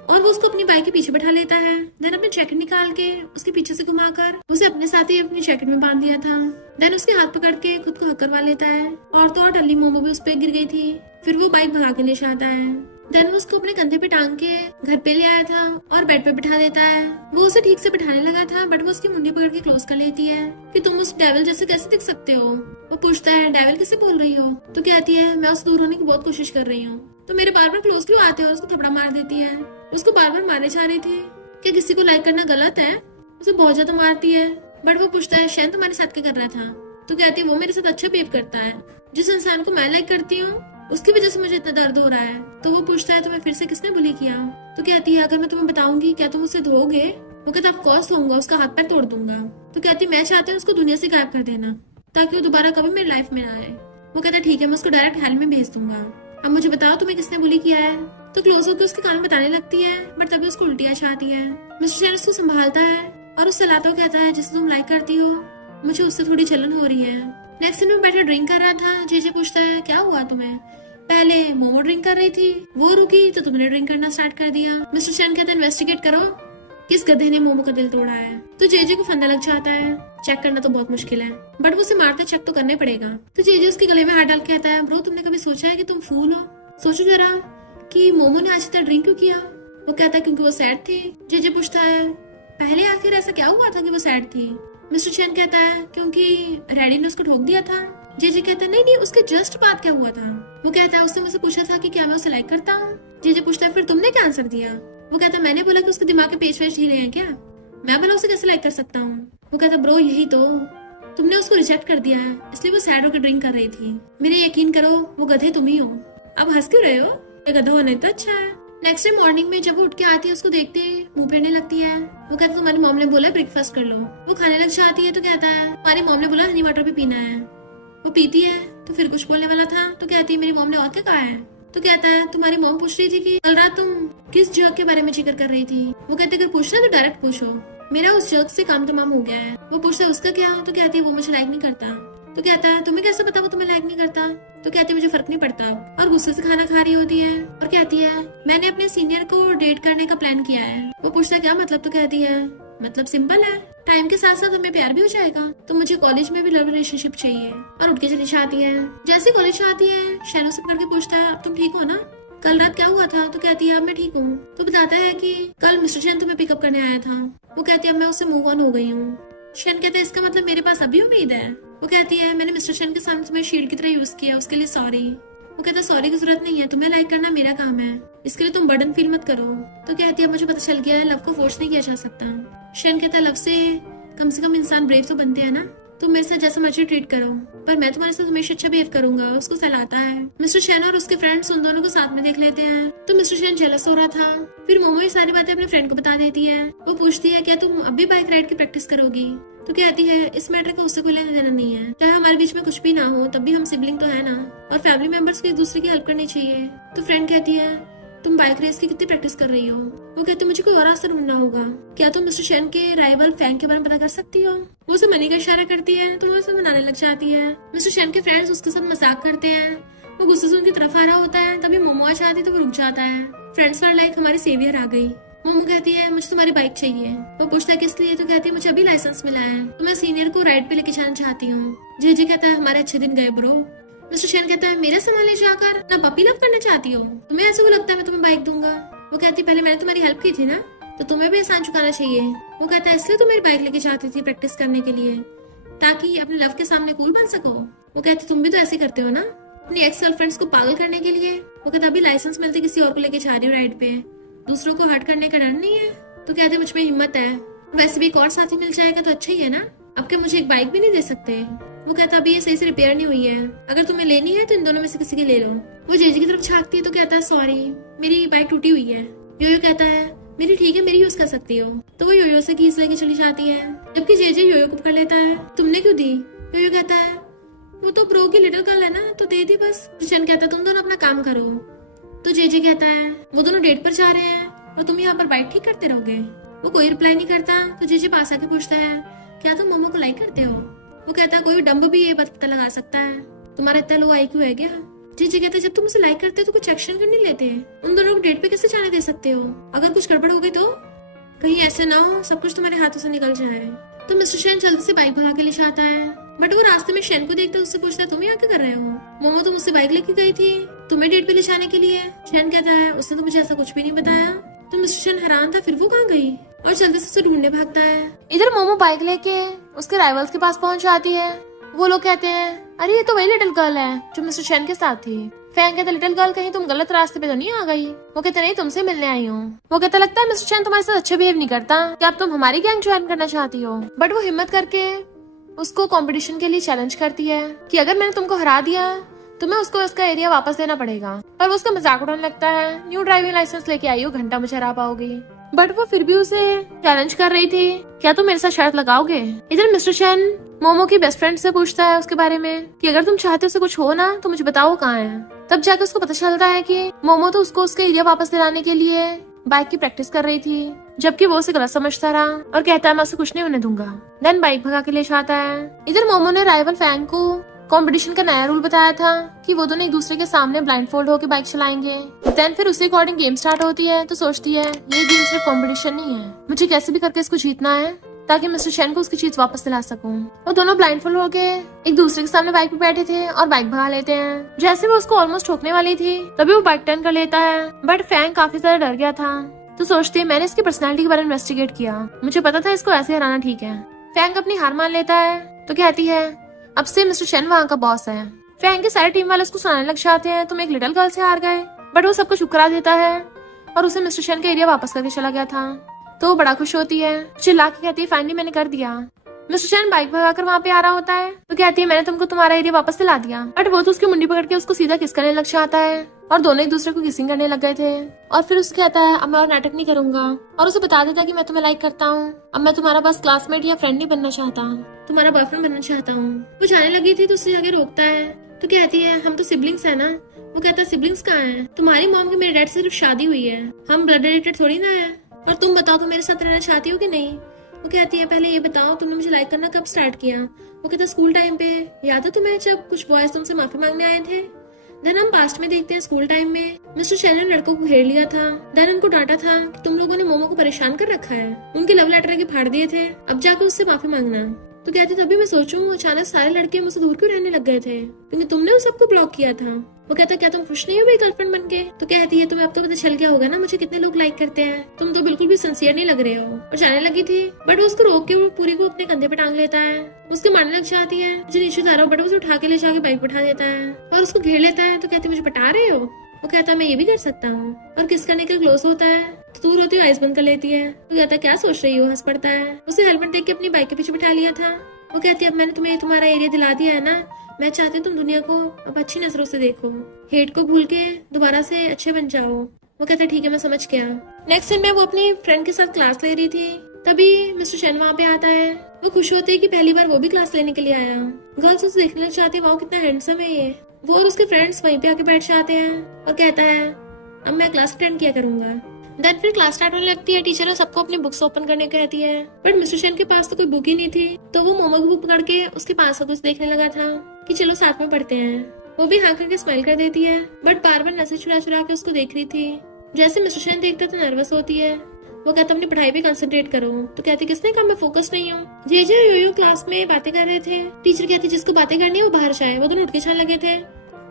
और वो उसको अपनी बाइक के पीछे बैठा लेता है। देन अपनी जैकेट निकाल के उसके पीछे से घुमाकर उसे अपने साथ ही अपनी जैकेट में बांध दिया था। देन उसके हाथ पकड़ के खुद को हक करवा लेता है, और तो और टल्ली मोमो भी उस पर गिर गई थी। फिर वो बाइक भगा के ले जाता है। देन वो उसको अपने कंधे पे टांग के घर पे ले आया था और बेड पे बिठा देता है। वो उसे ठीक से बिठाने लगा था, बट वो उसकी मुंडी पकड़ के क्लोज कर लेती है कि तुम उस डेविल जैसे कैसे दिख सकते हो। वो पूछता है डेविल कैसे बोल रही हो? तो कहती है मैं उससे दूर होने की बहुत कोशिश कर रही हूँ, तो मेरे बार बार क्लोज क्यों आते हो? और उसको थपड़ा मार देती है। उसको बार बार मारे जा रही थी, क्या किसी को लाइक करना गलत है? उसे बहुत ज्यादा मारती है, बट वो पूछता है शैन तुम्हारे साथ क्या कर रहा था? तो कहती है वो मेरे साथ अच्छा बिहेव करता है, जिस इंसान को मैं लाइक करती हूँ उसकी वजह से मुझे इतना दर्द हो रहा है। तो वो पूछता है तुम्हें फिर से किसने बुली किया? तो कहती है अगर मैं तुम्हें बताऊंगी क्या तुम उसे धोगे? वो कहता ऑफ कोर्स धोऊंगा, उसका हाथ पैर तोड़ दूंगा। तो कहती मैं चाहती हूँ उसको दुनिया से गायब कर देना ताकि वो दोबारा कभी मेरी लाइफ में ना आए। वो कहता ठीक है मैं उसको डायरेक्ट हेल में भेज दूंगा, अब मुझे बताओ तुम्हें किसने बुली किया है? तो क्लोज होकर उसके कान बताने लगती है, बट तभी उसको उल्टियाँ चाहती है। मिस्टर शैन उसको संभालता है और उससे लाता हुआ कहता है जिसे तुम लाइक करती हो मुझे उससे थोड़ी जलन हो रही है। नेक्स्ट सीन में बैठा ड्रिंक कर रहा था। जीजे पूछता है क्या हुआ तुम्हें? पहले मोमो ड्रिंक कर रही थी, वो रुकी तो तुमने ड्रिंक करना स्टार्ट कर दिया। मिस्टर शैन कहता है इन्वेस्टिगेट करो किस गधे ने मोमो का दिल तोड़ा है। तो जेजे को फंदा लग जाता है, चेक करना तो बहुत मुश्किल है, बट वो उसे मारते चेक तो करने पड़ेगा। तो जेजे उसके गले में हाथ डाल के कहता है ब्रो तुमने कभी सोचा है कि तुम फूल हो? सोचो जरा कि मोमो ने आज तक ड्रिंक क्यों किया? वो कहता है क्योंकि वो सैड थी। जेजे पूछता है पहले आखिर ऐसा क्या हुआ था कि वो सैड थी? मिस्टर शैन कहता है क्योंकि रेडी ने उसको ठोक दिया था जेजे कहता है नहीं नहीं, उसके जस्ट बाद क्या हुआ था। वो कहता है उसने मुझसे पूछा था कि क्या मैं उसे लाइक करता हूँ। जेजे पूछता है फिर तुमने क्या आंसर दिया। वो कहता है मैंने बोला कि उसके दिमाग के पेच वेच ढीले हैं क्या, मैं बोला उसे कैसे लाइक कर सकता हूँ। वो कहता ब्रो यही तो, तुमने उसको रिजेक्ट कर दिया है, इसलिए वो सैड होकर ड्रिंक कर रही थी। मेरे यकीन करो वो गधे तुम ही हो। अब हंस क्यों रहे हो, ये गधा होने तो अच्छा है। नेक्स्ट डे मॉर्निंग में जब वो उठ के आती है उसको देखते ही मुंह फेरने लगती है। वो कहता है तुम्हारी मॉम ने बोला ब्रेकफास्ट कर लो। वो खाने लग जाती है तो कहता है तुम्हारी मॉम ने बोला हनी वाटर भी पीना है। वो पीती है तो फिर कुछ बोलने वाला था तो कहती है मेरी मॉम ने और क्या कहा है। तो कहता है तुम्हारी मॉम पूछ रही थी कि कल रात तुम किस जग के बारे में जिक्र कर रही थी। वो कहते अगर पूछना तो डायरेक्ट पूछो, मेरा उस जग से काम तमाम हो गया है। वो पूछता है उसका क्या, तो कहती है वो मुझे लाइक नहीं करता। तो कहता है तुम्हें कैसे पता वो तुम्हें लाइक नहीं करता। तो कहती है मुझे फर्क नहीं पड़ता, और गुस्से से खाना खा रही होती है और कहती है मैंने अपने सीनियर को डेट करने का प्लान किया है। वो पूछता है क्या मतलब। तो कहती है मतलब सिंपल है, टाइम के साथ साथ हमें प्यार भी हो जाएगा, तो मुझे कॉलेज में भी लव रिलेशनशिप चाहिए। और उठ के चली जाती है। जैसे कॉलेज आती है शैलो से पकड़ के पूछता है अब तुम ठीक हो ना, कल रात क्या हुआ था। तो कहती है अब मैं ठीक हूँ। तो बताता है कि कल मिस्टर चैन तुम्हें पिकअप करने आया था। वो कहती है अब मैं उससे मूव ऑन हो गई हूँ। शैन कहता है इसका मतलब मेरे पास अभी उम्मीद है। वो कहती है मैंने मिस्टर चैन के सामने तुम्हें शील्ड की तरह यूज किया, उसके लिए सॉरी। वो कहता है सॉरी की जरूरत नहीं है, तुम्हें लाइक करना मेरा काम है, इसके लिए तुम बर्डन फील मत करो। तो कहती है मुझे पता चल गया है लव को फोर्स नहीं किया जा सकता। शैन कहता है लव से कम इंसान ब्रेव तो बनते हैं ना, तुम मेरे से जैसा मर्जी ट्रीट करो, पर मैं तुम्हारे साथ हमेशा अच्छा बिहेव करूंगा। उसको सहलाता है। मिस्टर शैन और उसके फ्रेंड्स उन दोनों को साथ में देख लेते हैं तो मिस्टर शैन जेलस हो रहा था। फिर मोमो ये सारी बातें अपने फ्रेंड को बता देती है। वो पूछती है क्या तुम अब भी बाइक राइड की प्रैक्टिस करोगी। तो कहती है इस मैटर का उससे कोई लेना देना नहीं है, चाहे हमारे बीच में कुछ भी ना हो तब भी हम सिबलिंग तो है ना, और फैमिली मेंबर्स को एक दूसरे की हेल्प करनी चाहिए। तो फ्रेंड कहती है तुम बाइक रेस की कितनी प्रैक्टिस कर रही हो। वो कहती मुझे कोई और रास्ता ढूंढना होगा, क्या तुम मिस्टर शैन के राइवल फैंग के बारे में पता कर सकती हो। वो उसे मनी का इशारा करती है तो वो उसे मनाने लग जाती है। मिस्टर शैन के फ्रेंड्स उसके साथ मजाक करते हैं। वो गुस्से से उनकी तरफ आ रहा होता है, तभी मोमो आ जाती है तो वो रुक जाता है। फ्रेंड्स वर लाइक हमारी सेवियर आ गई। मोमो कहती है मुझे तुम्हारी बाइक चाहिए। वो पूछता है किस लिए। तो कहती है मुझे अभी लाइसेंस मिला है तो मैं सीनियर को राइड पे लेके जाना चाहती हूँ। जी कहता है हमारे अच्छे दिन गए ब्रो। मिस्टर शैन कहता है मेरा सामान ले जाकर ना पपी लव करना चाहती हो, तुम्हें ऐसे को लगता है मैं तुम्हें बाइक दूंगा। वो कहती पहले मैंने तुम्हारी हेल्प की थी ना, तो तुम्हें भी एहसान चुकाना चाहिए। वो कहता है इसलिए तुम मेरी बाइक लेके जाती थी प्रैक्टिस करने के लिए, ताकि अपने लव के सामने कूल बन सको। वो कहती तुम भी तो ऐसे करते हो ना अपनी एक्स गर्लफ्रेंड्स को पागल करने के लिए। वो कहता अभी लाइसेंस मिलते किसी और को लेके जा रही हूँ राइड पे, दूसरों को हर्ट करने का डर नहीं है। तो कहते मुझ में हिम्मत है, वैसे भी एक और साथी मिल जाएगा तो अच्छा ही है ना, अब क्या मुझे एक बाइक भी नहीं दे सकते। वो कहता अभी ये सही से रिपेयर नहीं हुई है, अगर तुम्हें लेनी है तो इन दोनों में से किसी की ले लो। वो जेजे की तरफ झांकती है तो कहता है सॉरी मेरी बाइक टूटी हुई है। योयो कहता है मेरी ठीक है, मेरी यूज कर सकती हो। तो वो योयो से कीज लेके चली जाती है, जबकि जेजे योयो को पकड़ लेता है। तुमने क्यों दी। योयो कहता है वो तो ब्रो की लिटिल गर्ल है ना, तो दे दी बस। किशन कहता है तुम दोनों अपना काम करो। तो जेजे कहता है वो दोनों डेट पर जा रहे हैं और तुम यहाँ पर बाइक ठीक करते रहोगे। वो कोई रिप्लाई नहीं करता तो जेजे पास आके पूछता है क्या तुम मोमो को लाइक करते हो। वो कहता है कोई डम्ब भी ये बात पता लगा सकता है, तुम्हारा इतना लो IQ है क्या। जीजी कहता है जब तुम उसे लाइक करते हो तो कुछ एक्शन क्यों नहीं लेते, उन दोनों को डेट पे कैसे जाने दे सकते हो, अगर कुछ गड़बड़ हो गई तो कहीं ऐसे ना हो सब कुछ तुम्हारे हाथों से निकल जाए। तो मिस्टर शैन जल्दी से बाइक भगा के ले जाता है, बट वो रास्ते में शैन को देखता है, उससे पूछता है तुम यहाँ क्या कर रहे हो। मोमो तुम मुझसे बाइक लेके गई थी तुम्हें डेट पे ले जाने के लिए। शैन कहता है उसने तो मुझे ऐसा कुछ भी नहीं बताया। तो मिस्टर शैन हैरान था, फिर वो कहाँ गई, और जल्दी से उसे ढूंढने भागता है। इधर मोमो बाइक लेके उसके राइवल्स के पास पहुंच जाती है। वो लोग कहते हैं अरे ये तो वही लिटिल गर्ल है जो मिस्टर शैन के साथ थी। फैंग कहता लिटिल गर्ल कहीं तुम गलत रास्ते पे तो नहीं आ गई। वो कहते नहीं तुमसे मिलने आई हूँ। वो कहता लगता है मिस्टर शैन तुम्हारे साथ अच्छे बिहेव नहीं करता, क्या अब तुम हमारी गैंग ज्वाइन करना चाहती हो। बट वो हिम्मत करके उसको कंपटीशन के लिए चैलेंज करती है कि अगर मैंने तुमको हरा दिया तुम्हें उसको उसका एरिया वापस देना पड़ेगा। पर वो उसका मजाक उड़ाने लगता है, न्यू ड्राइविंग लाइसेंस लेके आई हो, घंटा मुझे हरा पाओगी। बट वो फिर भी उसे चैलेंज कर रही थी, क्या तुम मेरे साथ शर्त लगाओगे। इधर मिस्टर शैन मोमो की बेस्ट फ्रेंड से पूछता है उसके बारे में कि अगर तुम चाहते हो उसे कुछ हो ना तो मुझे बताओ कहाँ है। तब जाके उसको पता चलता है कि मोमो तो उसको उसके एरिया वापस दिलाने के लिए बाइक की प्रैक्टिस कर रही थी, जबकि वो उसे गलत समझता रहा और कहता है मैं उसे कुछ नहीं होने दूंगा। देन बाइक भगा के ले जाता है। इधर मोमो ने राइवल फैंग को कंपटीशन का नया रूल बताया था कि वो दोनों एक दूसरे के सामने ब्लाइंडफोल्ड होकर बाइक चलाएंगे। देन फिर उसी अकॉर्डिंग गेम स्टार्ट होती है। तो सोचती है ये गेम सिर्फ कंपटीशन नहीं है, मुझे कैसे भी करके इसको जीतना है ताकि मिस्टर शैन को उसकी चीज वापस दिला सकूं। वो दोनों ब्लाइंडफोल्ड होके एक दूसरे के सामने बाइक पे बैठे थे और बाइक भगा लेते हैं। जैसे वो उसको ऑलमोस्ट ठोकने वाली थी तभी वो बाइक टर्न कर लेता है, बट फैंग काफी ज्यादा डर गया था। तो सोचती है मैंने इसकी पर्सनैलिटी के बारे में इन्वेस्टिगेट किया, मुझे पता था इसको ऐसे हराना ठीक है। फैंग अपनी हार मान लेता है तो कहती है अब से मिस्टर चेन वहाँ का बॉस है। फैंग के सारे टीम वाले उसको सुनाने लग जाते हैं तुम एक लिटिल गर्ल से हार गए, बट वो सबको शुक्रा देता है और उसे मिस्टर चेन का एरिया वापस करके चला गया था। तो वो बड़ा खुश होती है, चिल्ला के कहती है फाइनली मैंने कर दिया। मिस्टर चेन बाइक भगाकर वहाँ पे आ रहा होता है तो कहती है मैंने तुमको तुम्हारा एरिया वापस दिला दिया, बट वो तो उसकी मुंडी पकड़ के उसको सीधा किस करने लग जाता है और दोनों एक दूसरे को किसिंग करने लग गए थे। और फिर उससे कहता है अब मैं और नाटक नहीं करूंगा और उसे बता देता है कि मैं तुम्हें लाइक करता हूँ, अब मैं तुम्हारा बस क्लासमेट या फ्रेंड नहीं बनना चाहता, तुम्हारा बॉयफ्रेंड बनना चाहता हूँ। वो जाने लगी थी तो उससे जाके रोकता है तो कहती है हम तो सिबलिंग्स है ना। वो कहता है सिबलिंग्स कहाँ है, तुम्हारी मॉम की मेरे डैड से सिर्फ शादी हुई है, हम ब्लड रिलेटेड थोड़ी ना है, और तुम बताओ तुम मेरे साथ रहना चाहती हो कि नहीं। वो कहती है पहले ये बताओ तुमने मुझे लाइक करना कब स्टार्ट किया। वो कहता है स्कूल टाइम पे, याद है तुम्हें जब कुछ बॉयज तुमसे माफी मांगने आए थे। देन हम पास्ट में देखते हैं स्कूल टाइम में मिस्टर चेन ने लड़कों को घेर लिया था, देन उनको डांटा था कि तुम लोगों ने मोमो को परेशान कर रखा है, उनके लव लेटर के फाड़ दिए थे, अब जाकर उससे माफी मांगना। तो कहती तभी मैं सोचूं अचानक सारे लड़के मुझसे दूर क्यों रहने लग गए थे, क्योंकि तुमने उन सबको ब्लॉक किया था। वो कहता क्या तुम खुश नहीं हो मेरी गर्लफ्रेंड बनके। तो कहती है तुम्हें अब तो पता चल गया होगा ना मुझे कितने लोग लाइक करते हैं, तुम तो बिल्कुल भी सिंसियर नहीं लग रहे हो। और जाने लगी थी बट वो उसको रोक के वो पूरी को अपने कंधे पे टांग लेता है, उसके मारने लग जाती है मुझे नीचे उतारो, बट उसे उठा के ले जाके बाइक बैठा देता है और उसको घेर लेता है। तो कहती मुझे पटा रहे हो। वो कहता मैं ये भी कर सकता हूँ और किस करने के क्लोज होता है तो दूर होती आइस बंद कर लेती है। वो कहता क्या सोच रही हो, हंस पड़ता है। उसे हेलमेट देख के अपनी बाइक के पीछे बिठा लिया था। वो कहती है अब मैंने तुम्हें तुम्हारा एरिया दिला दिया है ना, मैं चाहती हूँ तुम दुनिया को अब अच्छी नजरों से देखो, हेट को भूल के दोबारा से अच्छे बन जाओ। वो कहता है ठीक है मैं समझ गया। नेक्स्ट दिन में वो अपनी फ्रेंड के साथ क्लास ले रही थी, तभी मिस्टर चेन वहाँ पे आता है। वो खुश होते है कि पहली बार वो भी क्लास लेने के लिए आया। गर्ल्स उसे देखने लग जाती है, वाओ कितना हैंडसम है ये। वो और उसके फ्रेंड्स वहीं पे आके बैठ जाते हैं और कहता है अब मैं क्लास अटेंड किया करूंगा। देन फिर क्लास स्टार्ट होने लगती है, टीचर सबको अपनी बुक्स ओपन करने कहती है, बट मिस्टर चेन के पास तो कोई बुक ही नहीं थी, तो वो मोमो की बुक पकड़ के उसके पास का कुछ देखने लगा था कि चलो साथ में पढ़ते हैं। वो भी हाँ करके स्माइल कर देती है, बट बार बार नजर चुरा चुरा के उसको देख रही थी। जैसे मिस्टर चेन देखता तो नर्वस होती है। वो कहता अपनी पढ़ाई पे कंसंट्रेट करो, तो कहती किसने कहा मैं फोकस नहीं हूँ। जे यो क्लास में बातें कर रहे थे, टीचर कहती जिसको बातें करनी है वो बाहर जाए। वो दोनों उठ के जाने लगे थे।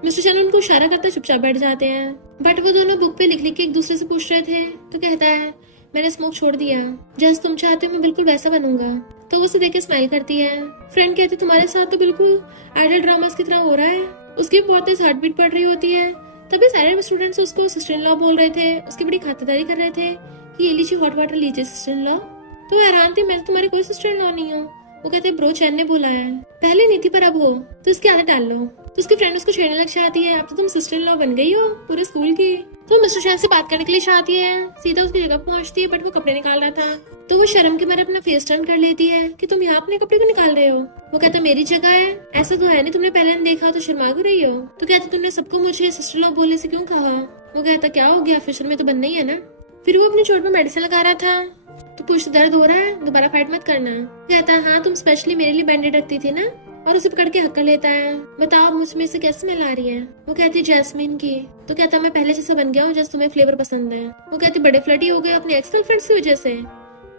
मिस्टर चेन उनको इशारा करते चुपचाप बैठ जाते हैं, बट वो दोनों बुक पे लिख लिख के एक दूसरे से पूछ रहे थे। तो कहता है मैंने स्मोक छोड़ दिया, जैसे तुम चाहते हो मैं बिल्कुल वैसा बनूंगा। तो वो उसे देख के स्माइल करती है। फ्रेंड कहती तुम्हारे साथ तो बिल्कुल आइडल ड्रामास की तरह हो रहा है। उसकी बहुत तेज हार्ट बीट पड़ रही होती है। तभी सारे स्टूडेंट्स उसको सिस्टर इन लॉ बोल रहे थे, उसकी बड़ी खातिरदारी कर रहे थे कि ये लीजिए हॉट वाटर लीजिए सिस्टर इन लॉ। तो हैरान थी, मैं तुम्हारी कोई सिस्टर इन लॉ नहीं हूँ। वो कहते ब्रो चैन ने बोला है, पहले नहीं थी पर अब हो, तो इसकी आदत डाल लो। तो उसकी फ्रेंड उसको छेड़ने लग जाती है, अब तो तुम सिस्टर इन लॉ बन गई हो पूरे स्कूल की। तो मिस्टर चैन से बात करने के लिए चाहती है, सीधा उसकी जगह पहुंचती है, बट वो कपड़े निकाल रहा था। तो वो शर्म के मारे अपना फेस टर्न कर लेती है कि तुम यहाँ अपने कपड़े क्यों निकाल रहे हो। वो कहता मेरी जगह है, ऐसा तो है नहीं तुमने पहले नहीं देखा तो शर्मा क्यों रही हो। तो कहता तुमने सबको मुझे सिस्टर इन लॉ बोलने से क्यों कहा। वो कहता क्या हो गया, ऑफिसर में तो बनना ही है ना। फिर वो अपनी चोट में मेडिसिन लगा रहा था, तो कुछ दर्द हो रहा है, दोबारा फाइट मत करना। कहता है हाँ तुम स्पेशली मेरे लिए बैंडेड रखती थी ना, और उसे पकड़ के हक कर लेता है। बताओ मुझ में से कैसे स्मेल आ रही है। वो कहती है जैस्मीन की। तो कहता मैं पहले जैसा बन गया हूँ जैसे तुम्हें फ्लेवर पसंद है। वो कहती बड़े फ्लर्टी हो गए अपने एक्स गर्लफ्रेंड की वजह से।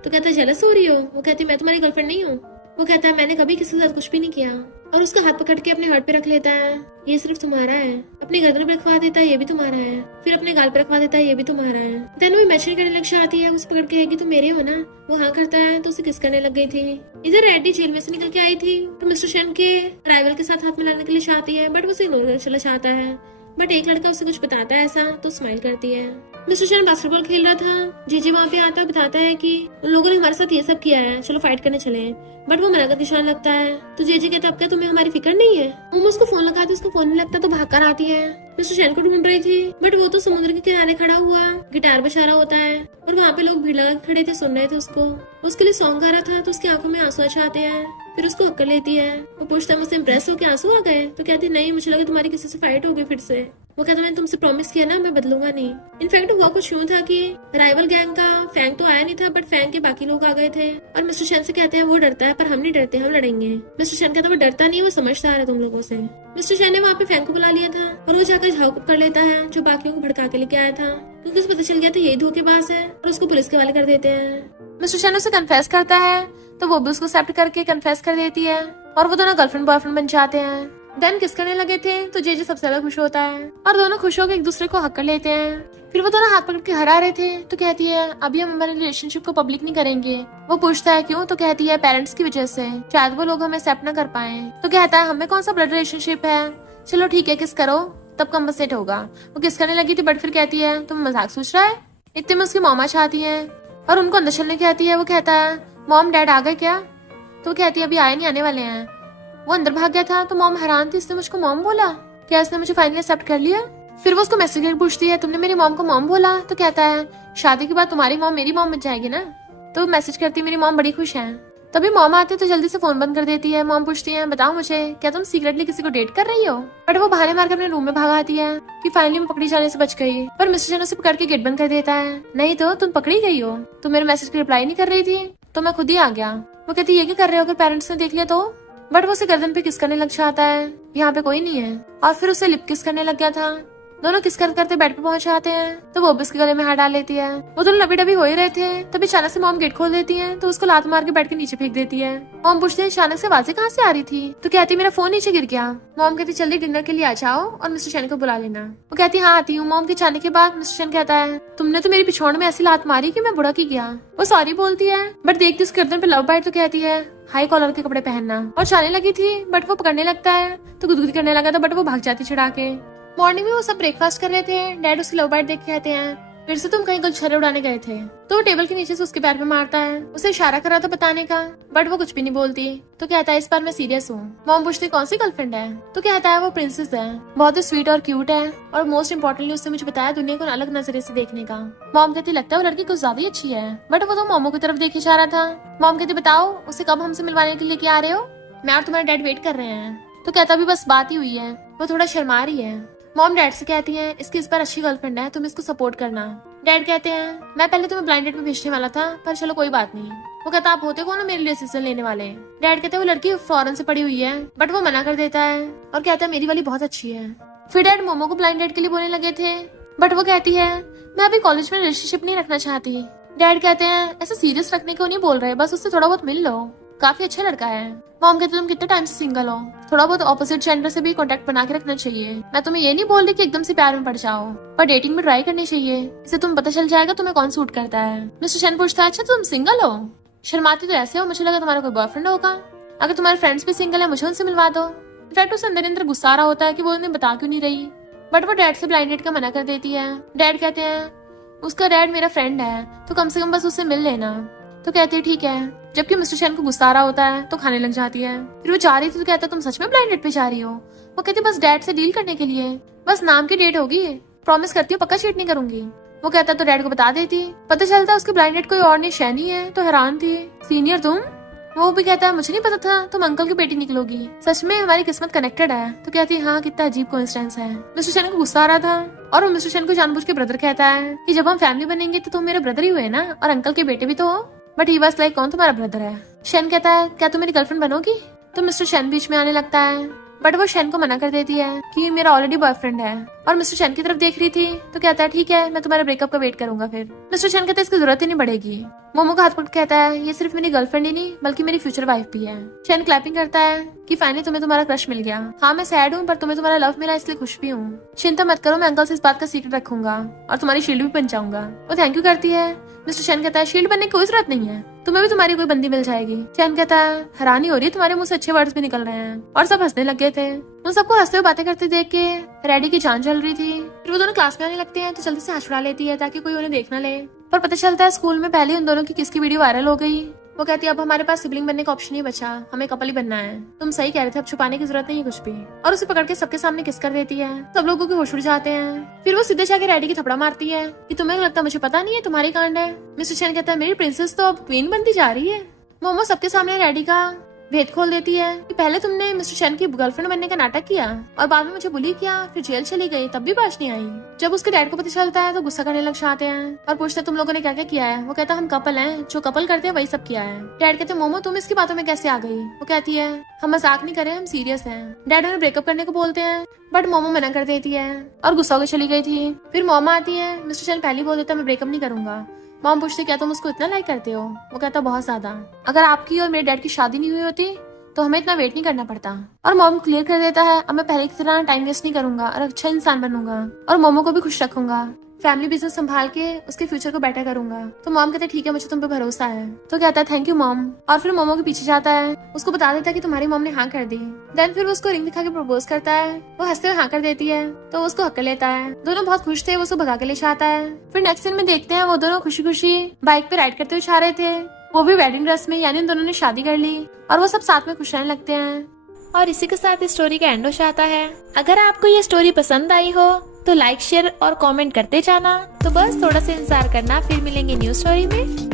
तो कहता जेलस हो रही हो। वो कहती मैं तुम्हारी गर्लफ्रेंड नहीं हूँ। वो कहता है मैंने कभी किसी के साथ कुछ भी नहीं किया, और उसका हाथ पकड़ के अपने हार्ट पे रख लेता है, ये सिर्फ तुम्हारा है। अपने गर्दन पे रखवा देता है, ये भी तुम्हारा है। फिर अपने गाल पे रखवा देता है, ये भी तुम्हारा है। देन वो इमेजिन करने लग जाती है, उसे पकड़ के है कि तुम मेरे हो ना। वो हाँ करता है तो उसे किस करने लग गई थी। इधर रेडी जेल में से निकल के आई थी, तो मिस्टर चेन के राइवल के साथ हाथ मिलाने के लिए चाहती है, बट वो उसे इग्नोर कर चला चाहता है। बट एक लड़का उसे कुछ बताता है ऐसा, तो स्माइल करती है। मिस्टर चेन बास्केटबॉल खेल रहा था, जीजे वहाँ पे आता बताता है कि उन लोगों ने हमारे साथ ये सब किया है, चलो फाइट करने चले। बट वो मना करके जाने लगता है। तो जीजे कहता अब क्या तुम्हें हमारी फिक्र नहीं है। वो उसको फोन लगाती, उसको फोन नहीं लगता तो भाग कर आती है। मिस्टर चेन को ढूंढ रही थी, बट वो तो समुद्र के किनारे खड़ा हुआ गिटार बजा रहा होता है, और वहाँ पे लोग भीड़ लगा खड़े थे, सुन रहे थे उसको। उसके लिए सॉन्ग गा रहा था, तो उसकी आंखों में आंसू आ जाते हैं। फिर उसको हक कर लेती है। वो पूछता है मुझसे इम्प्रेस हो के आंसू आ गए। तो कहती नहीं, मुझे लगा तुम्हारी किसी से फाइट हो गई फिर से। वो कहता मैंने तुमसे प्रॉमिस किया ना मैं बदलूंगा नहीं। इनफैक्ट हुआ कुछ यूं था कि राइवल गैंग का फैंग तो आया नहीं था, बट फैंग के बाकी लोग आ गए थे, और मिस्टर चेन से कहते हैं वो डरता है पर हम नहीं डरते, हम लड़ेंगे। मिस्टर चेन कहता है वो डरता नहीं, वो समझदार है तुम लोगों से। मिस्टर चेन ने वहाँ पे फैंग को बुला लिया था, और वो जाकर झाव कर लेता है जो बाकियों को भड़का के लेके आया था, क्योंकि उसे पता चल गया था यही धोखेबाज है, और उसको पुलिस के हवाले कर देते हैं। मिस्टर चेन उसे कन्फेस करता है, तो वो भी उसको एक्सेप्ट करके कन्फेस कर देती है, और वो दोनों गर्लफ्रेंड बॉयफ्रेंड बन जाते हैं। देन किस करने लगे थे तो जे सबसे ज्यादा खुश होता है और दोनों खुश होकर एक दूसरे को हक कर लेते हैं। फिर वो दोनों हाथ पकड़ के हरा रहे थे तो कहती है अभी हम हमारे रिलेशनशिप को पब्लिक नहीं करेंगे। वो पूछता है क्यों, तो कहती है पेरेंट्स की वजह से, शायद वो लोग हमें एक्सेप्ट ना कर पाए। तो कहता है हमें कौन सा ब्लड रिलेशनशिप है, चलो ठीक है किस करो तब कम्पनसेट होगा। वो किस करने लगी थी बट फिर कहती है तुम मजाक सोच रहा है। इतने में उसकी मामा चाहती है और उनको अंदर चलने की आती है। वो कहता है मॉम डैड आ गए क्या, तो कहती है अभी आए नहीं, आने वाले हैं। वो अंदर भाग गया था तो मॉम हैरान थी, इसने मुझको मॉम बोला, क्या इसने मुझे फाइनली एक्सेप्ट कर लिया। फिर वो उसको मैसेज करके पूछती है तुमने मेरी मॉम को मॉम बोला, तो कहता है शादी के बाद तुम्हारी मॉम मेरी मॉम बन जाएगी ना। तो मैसेज करती मेरी मॉम बड़ी खुश है। तभी मॉम आती है तो जल्दी से फोन बंद कर देती है। मॉम पूछती है बताओ मुझे क्या तुम सीक्रेटली किसी को डेट कर रही हो, बट वो बहाने मारकर अपने रूम में भाग आती है कि फाइनली मैं पकड़ी जाने से बच गई। पर मिस्टर जैन उसे पकड़ के गेट बंद कर देता है। नहीं तो तुम पकड़ी गई हो, तुम मेरे मैसेज की रिप्लाई नहीं कर रही थी तो मैं खुद ही आ गया। वो कहती ये क्या कर रहे हो, अगर पेरेंट्स ने देख लिया तो। बट वो उसे गर्दन पे किस करने लग जाता है, यहाँ पे कोई नहीं है, और फिर उसे लिप किस करने लग गया था। दोनों किस करते बेड पे पहुंच जाते हैं तो वो भी उसके गले में हाथ डाल लेती है। वो दोनों लबी डबी हो ही रहे थे तभी अचानक से मॉम गेट खोल देती है तो उसको लात मार के बेड के नीचे फेंक देती है। मॉम पूछती है अचानक से आवाजें कहाँ से आ रही थी, तो कहती मेरा फोन नीचे गिर गया। मॉम कहती जल्दी डिनर के लिए आ जाओ और मिस्टर चैन को बुला लेना। वो कहती हाँ आती हूँ। मॉम के जाने के बाद मिस्टर चैन कहता है तुमने तो मेरी पिछौड़ में ऐसी लात मारी कि मैं बुढ़ा की गया। वो सॉरी बोलती है बट देखती उसके गर्दन पे लव बाइट तो कहती है हाई कॉलर के कपड़े पहनना, और जाने लगी थी बट वो पकड़ने लगता है तो गुदगुदी करने लगा था बट वो भाग जाती छुड़ा के। मॉर्निंग में वो सब ब्रेकफास्ट कर रहे थे। डैड उसकी लव बाइट देख के कहते हैं फिर से तुम कहीं गुलछर्रे उड़ाने गए थे। तो वो टेबल के नीचे से उसके पैर पे मारता है, उसे इशारा कर रहा था बताने का बट वो कुछ भी नहीं बोलती। तो कहता है इस बार मैं सीरियस हूँ। मॉम पूछती कौन सी गर्लफ्रेंड है, तो कहता है वो प्रिंसेस है, बहुत ही स्वीट और क्यूट है और मोस्ट इम्पोर्टेंटली उसने मुझे बताया दुनिया को अलग नजरिए से देखने का। मॉम कहती लगता है वो लड़की कुछ ज्यादा ही अच्छी है, बट वो तो मोमो की तरफ देखे जा रहा था। मॉम कहती बताओ उसे कब हमसे मिलवाने के लिए क्या आ रहे हो, मैं और तुम्हारे डैड वेट कर रहे हैं। तो कहता भी बस बात ही हुई है। वो थोड़ा शर्मा रही है। मॉम डैड से कहती है इसकी इस बार अच्छी गर्लफ्रेंड है, तुम इसको सपोर्ट करना। डैड कहते हैं मैं पहले तुम्हें ब्लाइंड डेट में भेजने वाला था पर चलो कोई बात नहीं। वो कहता आप होते कौन हो मेरे लिए डिसीजन लेने वाले। डैड कहते हैं वो लड़की फॉरेन से पड़ी हुई है बट वो मना कर देता है और कहता है मेरी वाली बहुत अच्छी है। फिर डैड मोमो को ब्लाइंड डेट के लिए बोलने लगे थे बट वो कहती है मैं अभी कॉलेज में रिलेशनशिप नहीं रखना चाहती। डैड कहते हैं ऐसा सीरियस रखने को नहीं बोल रहे, बस उससे थोड़ा बहुत मिल लो, काफी अच्छा लड़का है। मॉम कहते तुम कितने टाइम से सिंगल हो, थोड़ा बहुत ऑपोजिट जेंडर से भी कांटेक्ट बना के रखना चाहिए। मैं तुम्हें ये नहीं बोल रही कि एकदम से प्यार में पड़ जाओ, पर डेटिंग में ट्राई करनी चाहिए, इससे तुम्हें पता चल जाएगा तुम्हें कौन सूट करता है। मिस्टर चैन पूछता है अच्छा तुम सिंगल हो, शर्माती तो ऐसे हो, मुझे लगा तुम्हारा कोई बॉयफ्रेंड होगा। अगर तुम्हारे फ्रेंड्स भी सिंगल है मुझे उनसे मिलवा दो। इनफैक्ट उसे अंदर गुस्सा आ रहा होता है कि वो उन्हें बता क्यों नहीं रही, बट वो डैड से ब्लाइंड डेट का मना कर देती है। डैड कहते हैं उसका डैड मेरा फ्रेंड है तो कम से कम बस उससे मिल लेना। तो कहती है ठीक है। जबकि मिस्टर चैन को गुस्सा आ रहा होता है तो खाने लग जाती है। फिर वो जा रही थी तो कहता तुम सच में ब्लाइंड डेट पे जा रही हो। वो कहती बस डैड से डील करने के लिए, बस नाम की डेट होगी, प्रॉमिस करती हूँ पक्का चीट नहीं करूंगी। वो कहता तो डैड को बता देती। पता चलता उसकी ब्लाइंड डेट कोई और नहीं शैनी है। तो हैरान थी सीनियर तुम। वो भी कहता है मुझे नहीं पता था तुम अंकल की बेटी निकलोगी, सच में हमारी किस्मत कनेक्टेड है। तो कहती है हाँ कितना अजीब कोइंसिडेंस है। मिस्टर चैन को गुस्सा आ रहा था और वो मिस्टर चैन को जानबूझ के ब्रदर कहता है कि जब हम फैमिली बनेंगे तो तुम मेरे ब्रदर ही हुए ना, और अंकल के बेटे भी तो हो। बट ही वाज लाइक कौन तुम्हारा ब्रदर है। शेन कहता है क्या तुम मेरी गर्लफ्रेंड बनोगी। तो मिस्टर शेन बीच में आने लगता है बट वो शेन को मना कर देती है कि मेरा ऑलरेडी बॉयफ्रेंड है, और मिस्टर शेन की तरफ देख रही थी तो कहता है ठीक है मैं तुम्हारे ब्रेकअप का वेट करूंगा। फिर मिस्टर शेन कहता है इसकी जरूरत ही नहीं पड़ेगी। मोमो का हाथ पकड़ कहता है ये सिर्फ मेरी गर्लफ्रेंड ही नहीं बल्कि मेरी फ्यूचर वाइफ भी है। शेन क्लैपिंग करता है कि फाइनली तुम्हें तुम्हारा क्रश मिल गया। हाँ मैं सैड हूँ पर तुम्हें तुम्हारा लव मिला इसलिए खुश भी हूँ। चिंता मत करो मैं अंकल से इस बात का सीक्रेट रखूंगा और तुम्हारी शील्ड भी बन जाऊंगा। वो थैंक यू करती है। मिस्टर शेन कहता है शील्ड बनने की कोई जरूरत नहीं है, तुम्हें भी तुम्हारी कोई बंदी मिल जाएगी। चैन कहता है हैरानी हो रही है तुम्हारे मुंह से अच्छे वर्ड्स भी निकल रहे हैं, और सब हंसने लग गए थे। उन सबको हंसते हुए बातें करते देख के रेडी की जान चल रही थी। फिर वो दोनों क्लास में आने लगते हैं तो जल्दी से हाथ छुड़ा लेती है ताकि कोई उन्हें देख ना ले, पर पता चलता है स्कूल में पहले उन दोनों की किसकी वीडियो वायरल हो गई। वो कहती है अब हमारे पास सिबलिंग बनने का ऑप्शन नहीं बचा, हमें कपल ही बनना है। तुम सही कह रहे थे, अब छुपाने की जरूरत नहीं है कुछ भी। और उसे पकड़ के सबके सामने किस कर देती है। सब लोगों के होश उड़ जाते हैं। फिर वो सीधे जाके रेडी की थपड़ा मारती है कि तुम्हें लगता मुझे पता नहीं है तुम्हारी कांड है। मिस्टर चैन कहता है मेरी प्रिंसेस तो अब क्वीन बनती जा रही है। मोमो सबके सामने रेडी का भेद खोल देती है कि पहले तुमने मिस्टर चैन की गर्लफ्रेंड बनने का नाटक किया और बाद में मुझे बुली किया, फिर जेल चली गई तब भी बात नहीं आई। जब उसके डैड को पता चलता है तो गुस्सा करने लग जाते हैं और पूछते तुम लोगों ने क्या क्या किया है। वो कहता हम कपल हैं, जो कपल करते हैं वही सब किया है। डैड कहते मोमो तुम इसकी बातों में कैसे आ गई। वो कहती है हम मजाक नहीं करे, हम सीरियस हैं। डैड उन्हें ब्रेकअप करने को बोलते हैं बट मोमो मना कर देती है और गुस्सा होकर चली गई थी। फिर मोमा आती है। मिस्टर चैन पहले बोल देता मैं ब्रेकअप नहीं करूंगा। मॉम पूछती क्या तुम उसको इतना लाइक करते हो। वो कहता बहुत ज्यादा। अगर आपकी और मेरे डैड की शादी नहीं हुई होती तो हमें इतना वेट नहीं करना पड़ता। और मॉम क्लियर कर देता है अब मैं पहले की तरह टाइम वेस्ट नहीं करूंगा और अच्छा इंसान बनूंगा और मोमो को भी खुश रखूंगा, फैमिली बिजनेस संभाल के उसके फ्यूचर को बेटर करूंगा। तो मॉम कहते ठीक है, मुझे तुम पे भरोसा है। तो कहता है थैंक यू मॉम, और फिर मोमो के पीछे जाता है, उसको बता देता है कि तुम्हारी मॉम ने हाँ कर दी। देन फिर वो उसको रिंग दिखा के प्रपोज करता है, वो हंसते हुए हाँ कर देती है, तो वो उसको हक कर लेता है। दोनों बहुत खुश थे, वो उसको भगा के ले जाता है। फिर नेक्स्ट सीन में देखते हैं वो दोनों खुशी खुशी बाइक पे राइड करते हुए जा रहे थे, वो भी वेडिंग ड्रेस में, यानी उन दोनों ने शादी कर ली और वो सब साथ में खुश रहने लगते हैं। और इसी के साथ इस स्टोरी का एंड हो जाता है। अगर आपको ये स्टोरी पसंद आई हो तो लाइक शेयर और कमेंट करते जाना। तो बस थोड़ा सा इंतजार करना, फिर मिलेंगे न्यू स्टोरी में।